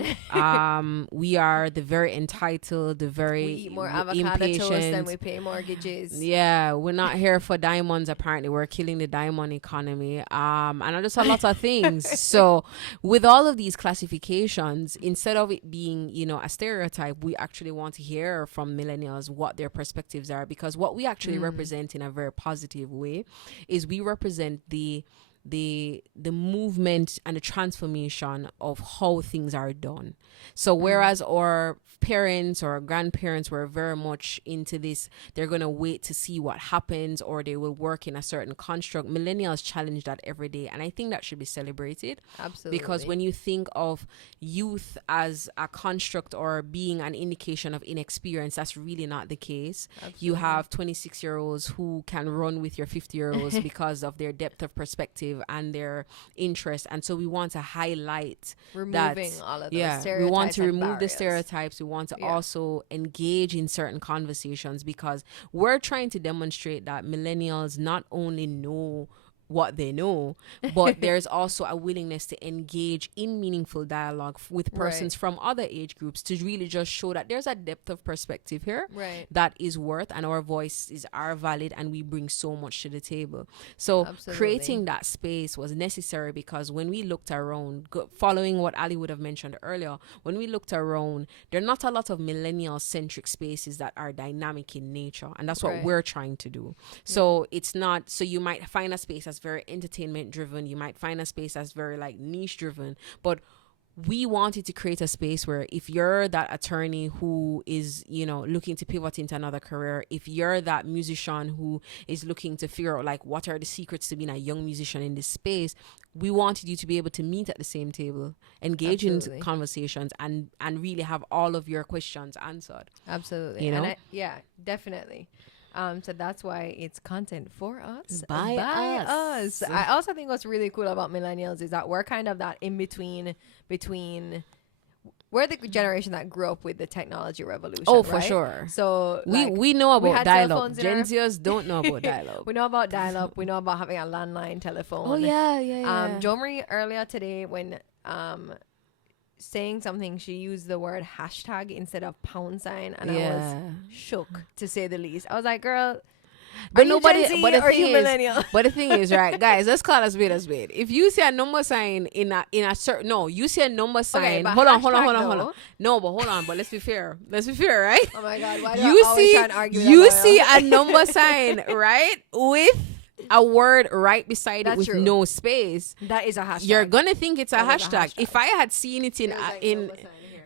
We are the very entitled, the very we eat more avocado toast than we pay mortgages. Yeah, we're not here for diamonds. Apparently, we're killing the diamond economy. And just a lot of things. So, with all of these classifications, instead of it being, a stereotype, we actually want to hear from millennials what their perspectives are, because what we actually represent in a very positive way is we represent the movement and the transformation of how things are done. So whereas our parents or grandparents were very much into this, they're going to wait to see what happens, or they will work in a certain construct. Millennials challenge that every day, and I think that should be celebrated. Absolutely. Because when you think of youth as a construct or being an indication of inexperience, that's really not the case. Absolutely. You have 26-year-olds who can run with your 50-year-olds because of their depth of perspective and their interest, and so we want to highlight removing all of those stereotypes. We want to remove barriers. The stereotypes. We want to also engage in certain conversations, because we're trying to demonstrate that millennials not only know what they know, but there's also a willingness to engage in meaningful dialogue with persons from other age groups to really just show that there's a depth of perspective here that is worth, and our voices are valid, and we bring so much to the table. So creating that space was necessary, because when we looked around, following what Ali would have mentioned earlier, when we looked around, there are not a lot of millennial centric spaces that are dynamic in nature, and that's what we're trying to do. So it's not, so you might find a space that's very entertainment driven, you might find a space that's very like niche driven, but we wanted to create a space where if you're that attorney who is, you know, looking to pivot into another career, if you're that musician who is looking to figure out like what are the secrets to being a young musician in this space, we wanted you to be able to meet at the same table, engage in conversations, and really have all of your questions answered. Absolutely. You know? Yeah, definitely. So that's why it's content for us, by us. I also think what's really cool about millennials is that we're kind of that in between we're the generation that grew up with the technology revolution. Oh, for sure. So we know about dial-up. Gen Zers don't know about dial-up. We know about dial-up. We know about having a landline telephone. Oh yeah. Jo Marie earlier today, when saying something, she used the word hashtag instead of pound sign, and I was shook, to say the least. I was like, girl, but are nobody, you Gen Z, but the or are thing you is, millennial? but the thing is, right, guys, let's call a spade a spade. If you see a number sign in a certain, no, you see a number sign. Okay, hold on. No, but hold on. But let's be fair, right? Oh my God, why do you I always see, try and argue with you that see a number sign, right, with a word right beside it with no space. That is a hashtag. You're gonna think it's a hashtag. If I had seen it in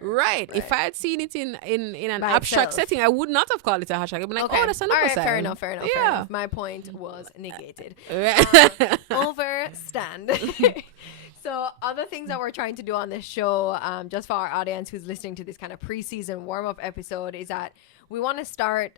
Right. If I had seen it in an By abstract itself. setting, I would not have called it a hashtag. I'd be like, oh, that's a number sign. Fair enough. Yeah. Fair enough. My point was negated. Overstand. So other things that we're trying to do on this show, just for our audience who's listening to this kind of pre-season warm-up episode, is that we want to start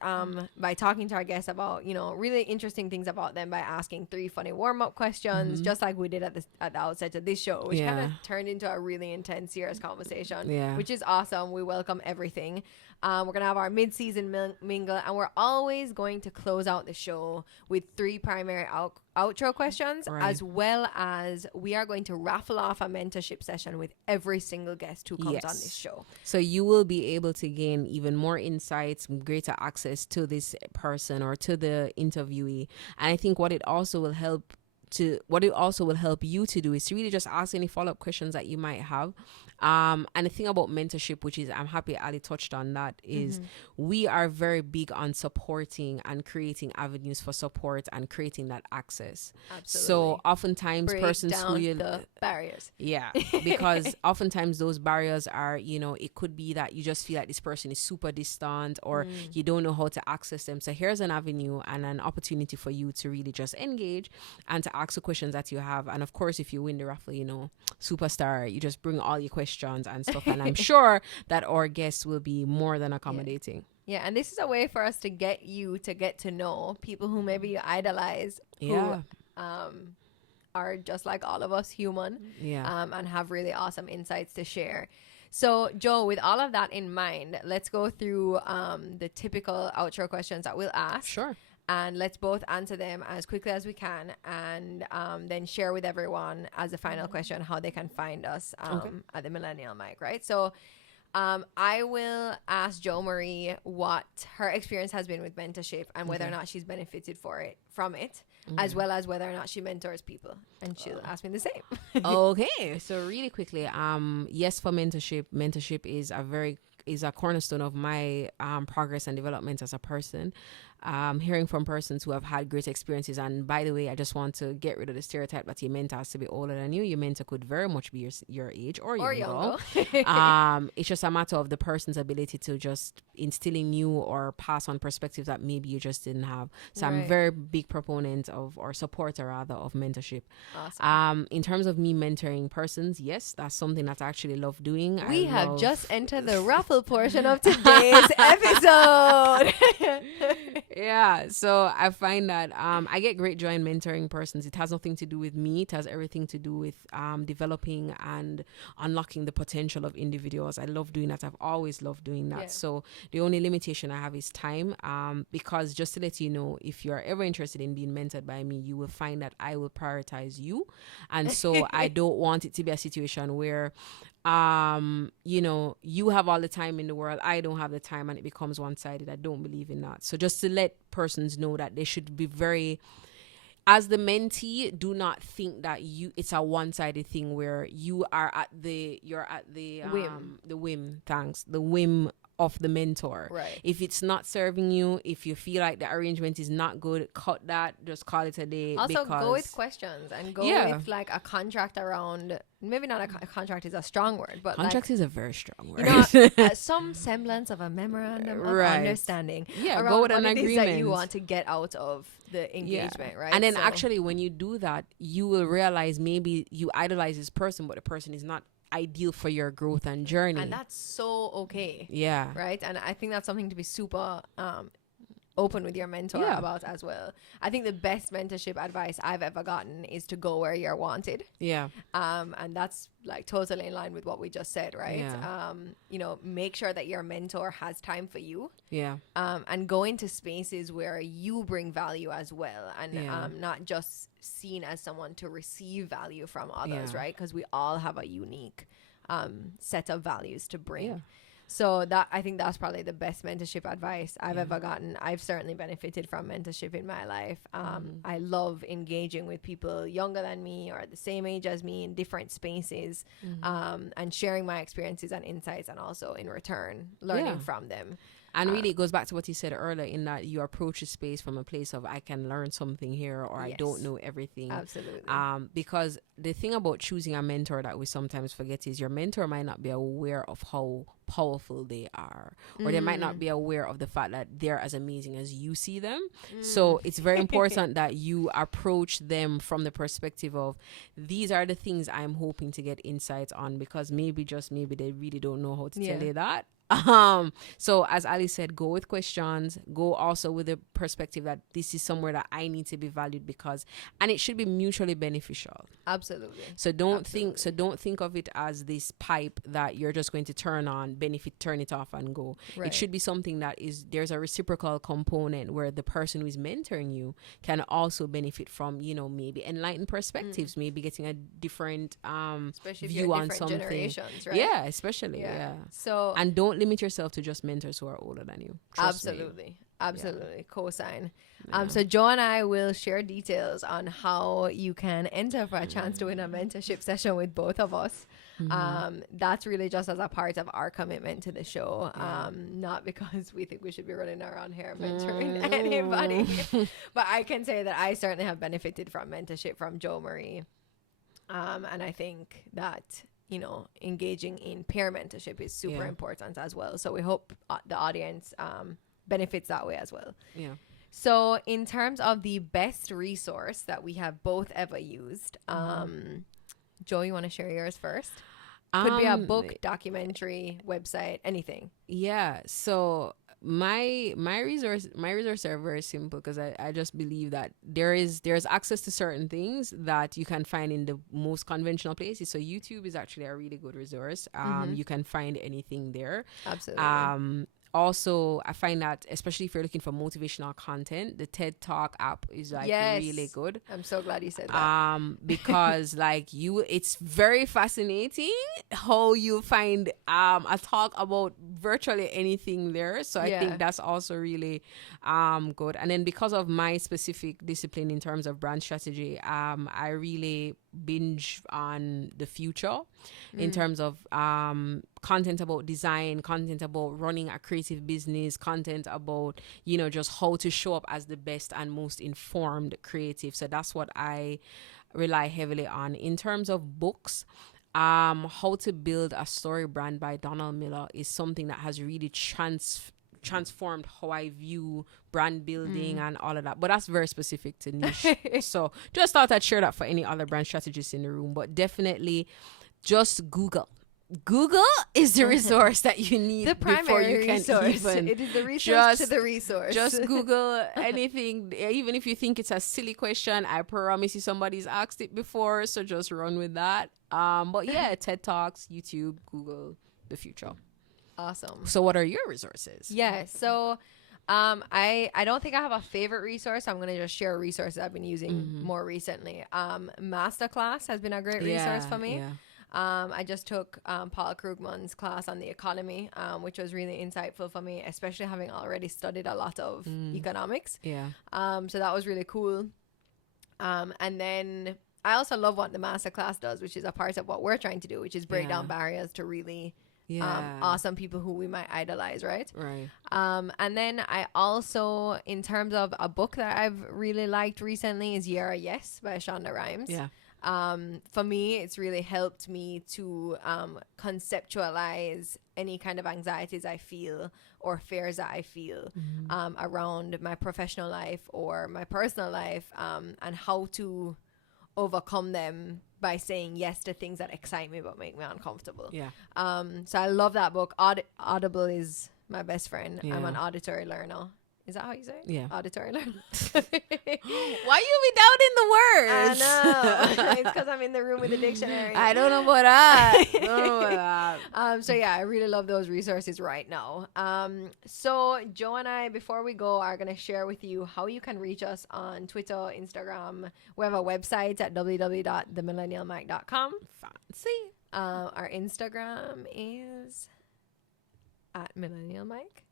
by talking to our guests about, you know, really interesting things about them by asking 3 funny warm-up questions, just like we did at the outset of this show, which kind of turned into a really intense, serious conversation, which is awesome. We welcome everything. We're going to have our mid-season mingle, and we're always going to close out the show with 3 primary outro questions, as well as we are going to raffle off a mentorship session with every single guest who comes on this show. So you will be able to gain even more insights, greater access to this person or to the interviewee. And I think what it also will help you to do is to really just ask any follow-up questions that you might have. And the thing about mentorship, which is, I'm happy Ali touched on that, is we are very big on supporting and creating avenues for support and creating that access. Absolutely. So oftentimes Break persons down who the barriers. Yeah, because oftentimes those barriers are, you know, it could be that you just feel like this person is super distant, or you don't know how to access them. So here's an avenue and an opportunity for you to really just engage and to ask the questions that you have. And of course, if you win the raffle, you know, superstar, you just bring all your questions and stuff, and I'm sure that our guests will be more than accommodating. Yeah, and this is a way for us to get you to get to know people who maybe you idolize, who are just like all of us, human, and have really awesome insights to share. So, Jo, with all of that in mind, let's go through the typical outro questions that we'll ask. Sure. And let's both answer them as quickly as we can, and then share with everyone as a final question how they can find us at the Millennial Mic, right? So I will ask Jo Marie what her experience has been with mentorship and whether or not she's benefited from it, as well as whether or not she mentors people. And she'll ask me the same. Okay. So really quickly, yes, for mentorship. Mentorship is a cornerstone of my progress and development as a person. Hearing from persons who have had great experiences. And by the way, I just want to get rid of the stereotype that your mentor has to be older than you. Your mentor could very much be your age or younger. It's just a matter of the person's ability to just instill in you or pass on perspectives that maybe you just didn't have. So I'm a very big proponent of, or supporter rather, of mentorship. Awesome. In terms of me mentoring persons, yes, that's something that I actually love doing. We have just entered the raffle portion of today's episode. Yeah, so I find that I get great joy in mentoring persons. It has nothing to do with me. It has everything to do with developing and unlocking the potential of individuals. I love doing that. I've always loved doing that. Yeah. So the only limitation I have is time. Because just to let you know, if you're ever interested in being mentored by me, you will find that I will prioritize you. And so I don't want it to be a situation where you have all the time in the world, I don't have the time, and it becomes one-sided. I don't believe in that. So just to let persons know that they should be very, as the mentee, do not think that it's a one-sided thing where you're at the Whim. the whim, thanks, the whim of the mentor. Right. If it's not serving you, if you feel like the arrangement is not good, cut that, just call it a day. Also, because go with questions and go with like a contract around. Maybe not a contract is a strong word, but contract is a very strong word. Some semblance of a memorandum of Right. understanding. Yeah, around go with what an it is agreement that you want to get out of the engagement, right? And then So- actually, when you do that, you will realize maybe you idolize this person, but the person is not ideal for your growth and journey. and that's so okay. Yeah. Right. And I think that's something to be super open with your mentor Yeah. about as well. I think the best mentorship advice I've ever gotten is to go where you're wanted. Yeah. And that's like totally in line with what we just said, right? Yeah. Make sure that your mentor has time for you. Yeah. And go into spaces where you bring value as well, and Yeah. not just seen as someone to receive value from others, Yeah. right? Because we all have a unique set of values to bring. Yeah. So that, I think that's probably the best mentorship advice I've ever gotten. I've certainly benefited from mentorship in my life. I love engaging with people younger than me or the same age as me in different spaces, and sharing my experiences and insights, and also in return learning Yeah. from them. And really, it goes back to what you said earlier, in that you approach a space from a place of I can learn something here, or I Yes. don't know everything. Absolutely. Because the thing about choosing a mentor that we sometimes forget is your mentor might not be aware of how powerful they are, or they might not be aware of the fact that they're as amazing as you see them. So it's very important that you approach them from the perspective of, these are the things I'm hoping to get insights on, because maybe, just maybe, they really don't know how to tell you that. So as Ali said, go with questions, go also with the perspective that this is somewhere that I need to be valued, and it should be mutually beneficial. Absolutely. So don't think of it as this pipe that you're just going to turn on, benefit, turn it off and go. Right. It should be something that there's a reciprocal component where the person who is mentoring you can also benefit from, maybe enlightened perspectives, maybe getting a different Especially if view you're on different something. generations, right? Yeah, especially. Yeah. So And don't limit yourself to just mentors who are older than you. Trust me. Absolutely. Co-sign. So Joe and I will share details on how you can enter for a chance to win a mentorship session with both of us. That's really just as a part of our commitment to the show. Not because we think we should be running around here mentoring anybody. But I can say that I certainly have benefited from mentorship from Joe Marie. And I think that engaging in peer mentorship is super important as well. So we hope the audience benefits that way as well. Yeah. So in terms of the best resource that we have both ever used, Joe, you want to share yours first? Could be a book, documentary, website, anything. Yeah. So my resources are very simple, because I just believe that there's access to certain things that you can find in the most conventional places. So YouTube is actually a really good resource. You can find anything there. Absolutely. Also, I find that especially if you're looking for motivational content, the TED Talk app is really good. I'm so glad you said that. Because it's very fascinating how you find a talk about virtually anything there. So I think that's also really good. And then because of my specific discipline in terms of brand strategy, I really binge on The Future in terms of content about design, content about running a creative business, content about just how to show up as the best and most informed creative. So that's what I rely heavily on. In terms of books, How to Build a Story Brand by Donald Miller is something that has really transformed how I view brand building and all of that. But that's very specific to niche. So just thought I'd share that for any other brand strategists in the room. But definitely just Google Google is the resource that you need The before primary you can resource. even It is the resource to the resource. just Google anything. Even if you think it's a silly question, I promise you somebody's asked it before, so just run with that. But yeah, TED Talks, YouTube, Google, the future. Awesome. So what are your resources? Yeah. So I don't think I have a favorite resource. I'm gonna just share resources I've been using more recently. Masterclass has been a great resource for me. Yeah. I just took Paul Krugman's class on the economy, which was really insightful for me, especially having already studied a lot of economics. Yeah. So that was really cool. And then I also love what the masterclass does, which is a part of what we're trying to do, which is break down barriers to really awesome people who we might idolize, right? Right. And then I also, in terms of a book that I've really liked recently, is You're a Yes by Shonda Rhimes. Yeah. For me, it's really helped me to conceptualize any kind of anxieties I feel or fears that I feel around my professional life or my personal life, and how to overcome them by saying yes to things that excite me but make me uncomfortable. Yeah. So I love that book. Audible is my best friend. Yeah. I'm an auditory learner. Is that how you say it? Yeah. Auditory learner. Why you be doubting the words? I know. It's because I'm in the room with the dictionary. I don't know about that. So yeah, I really love those resources right now. So Joe and I, before we go, are going to share with you how you can reach us on Twitter, Instagram. We have a website at www.themillennialmic.com. Fancy. Our Instagram is at Millennial Mic.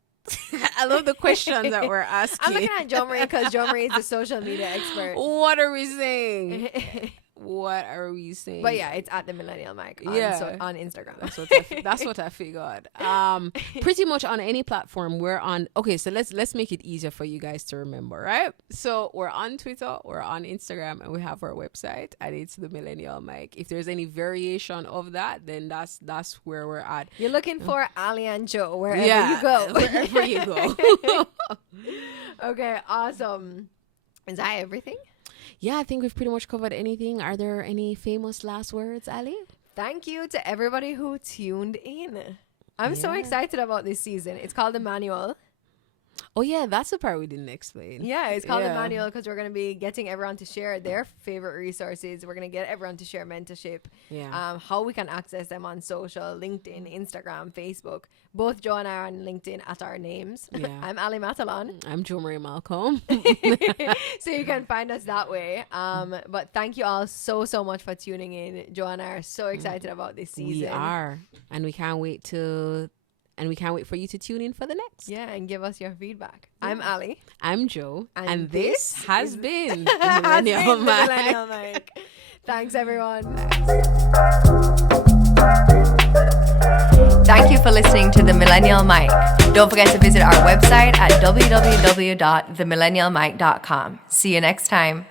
I love the questions that we're asking. I'm looking at Jo Marie because Jo Marie is the social media expert. What are we saying? What are we saying? But yeah, it's at the Millennial Mic on Instagram. That's what I figured. Pretty much on any platform we're on. Okay, so let's make it easier for you guys to remember, right? So we're on Twitter, we're on Instagram, and we have our website, and it's the Millennial Mic. If there's any variation of that, then that's where we're at. You're looking for Ali and Joe wherever you go. Wherever you go. Okay, awesome. Is that everything? Yeah, I think we've pretty much covered anything. Are there any famous last words, Ali? Thank you to everybody who tuned in. I'm so excited about this season. It's called The Manual. Oh, yeah, that's the part we didn't explain. Yeah, it's called The Manual because we're going to be getting everyone to share their favorite resources. We're going to get everyone to share mentorship, how we can access them on social, LinkedIn, Instagram, Facebook. Both Joe and I are on LinkedIn at our names. Yeah. I'm Ali Matalon. I'm Jo Marie Malcolm. So you can find us that way. But thank you all so much for tuning in. Joe and I are so excited about this season. We are. And we can't wait for you to tune in for the next. Yeah, and give us your feedback. Yeah. I'm Ali. I'm Joe. And this has been the Millennial Mic. Thanks, everyone. Thank you for listening to The Millennial Mic. Don't forget to visit our website at www.themillennialmic.com. See you next time.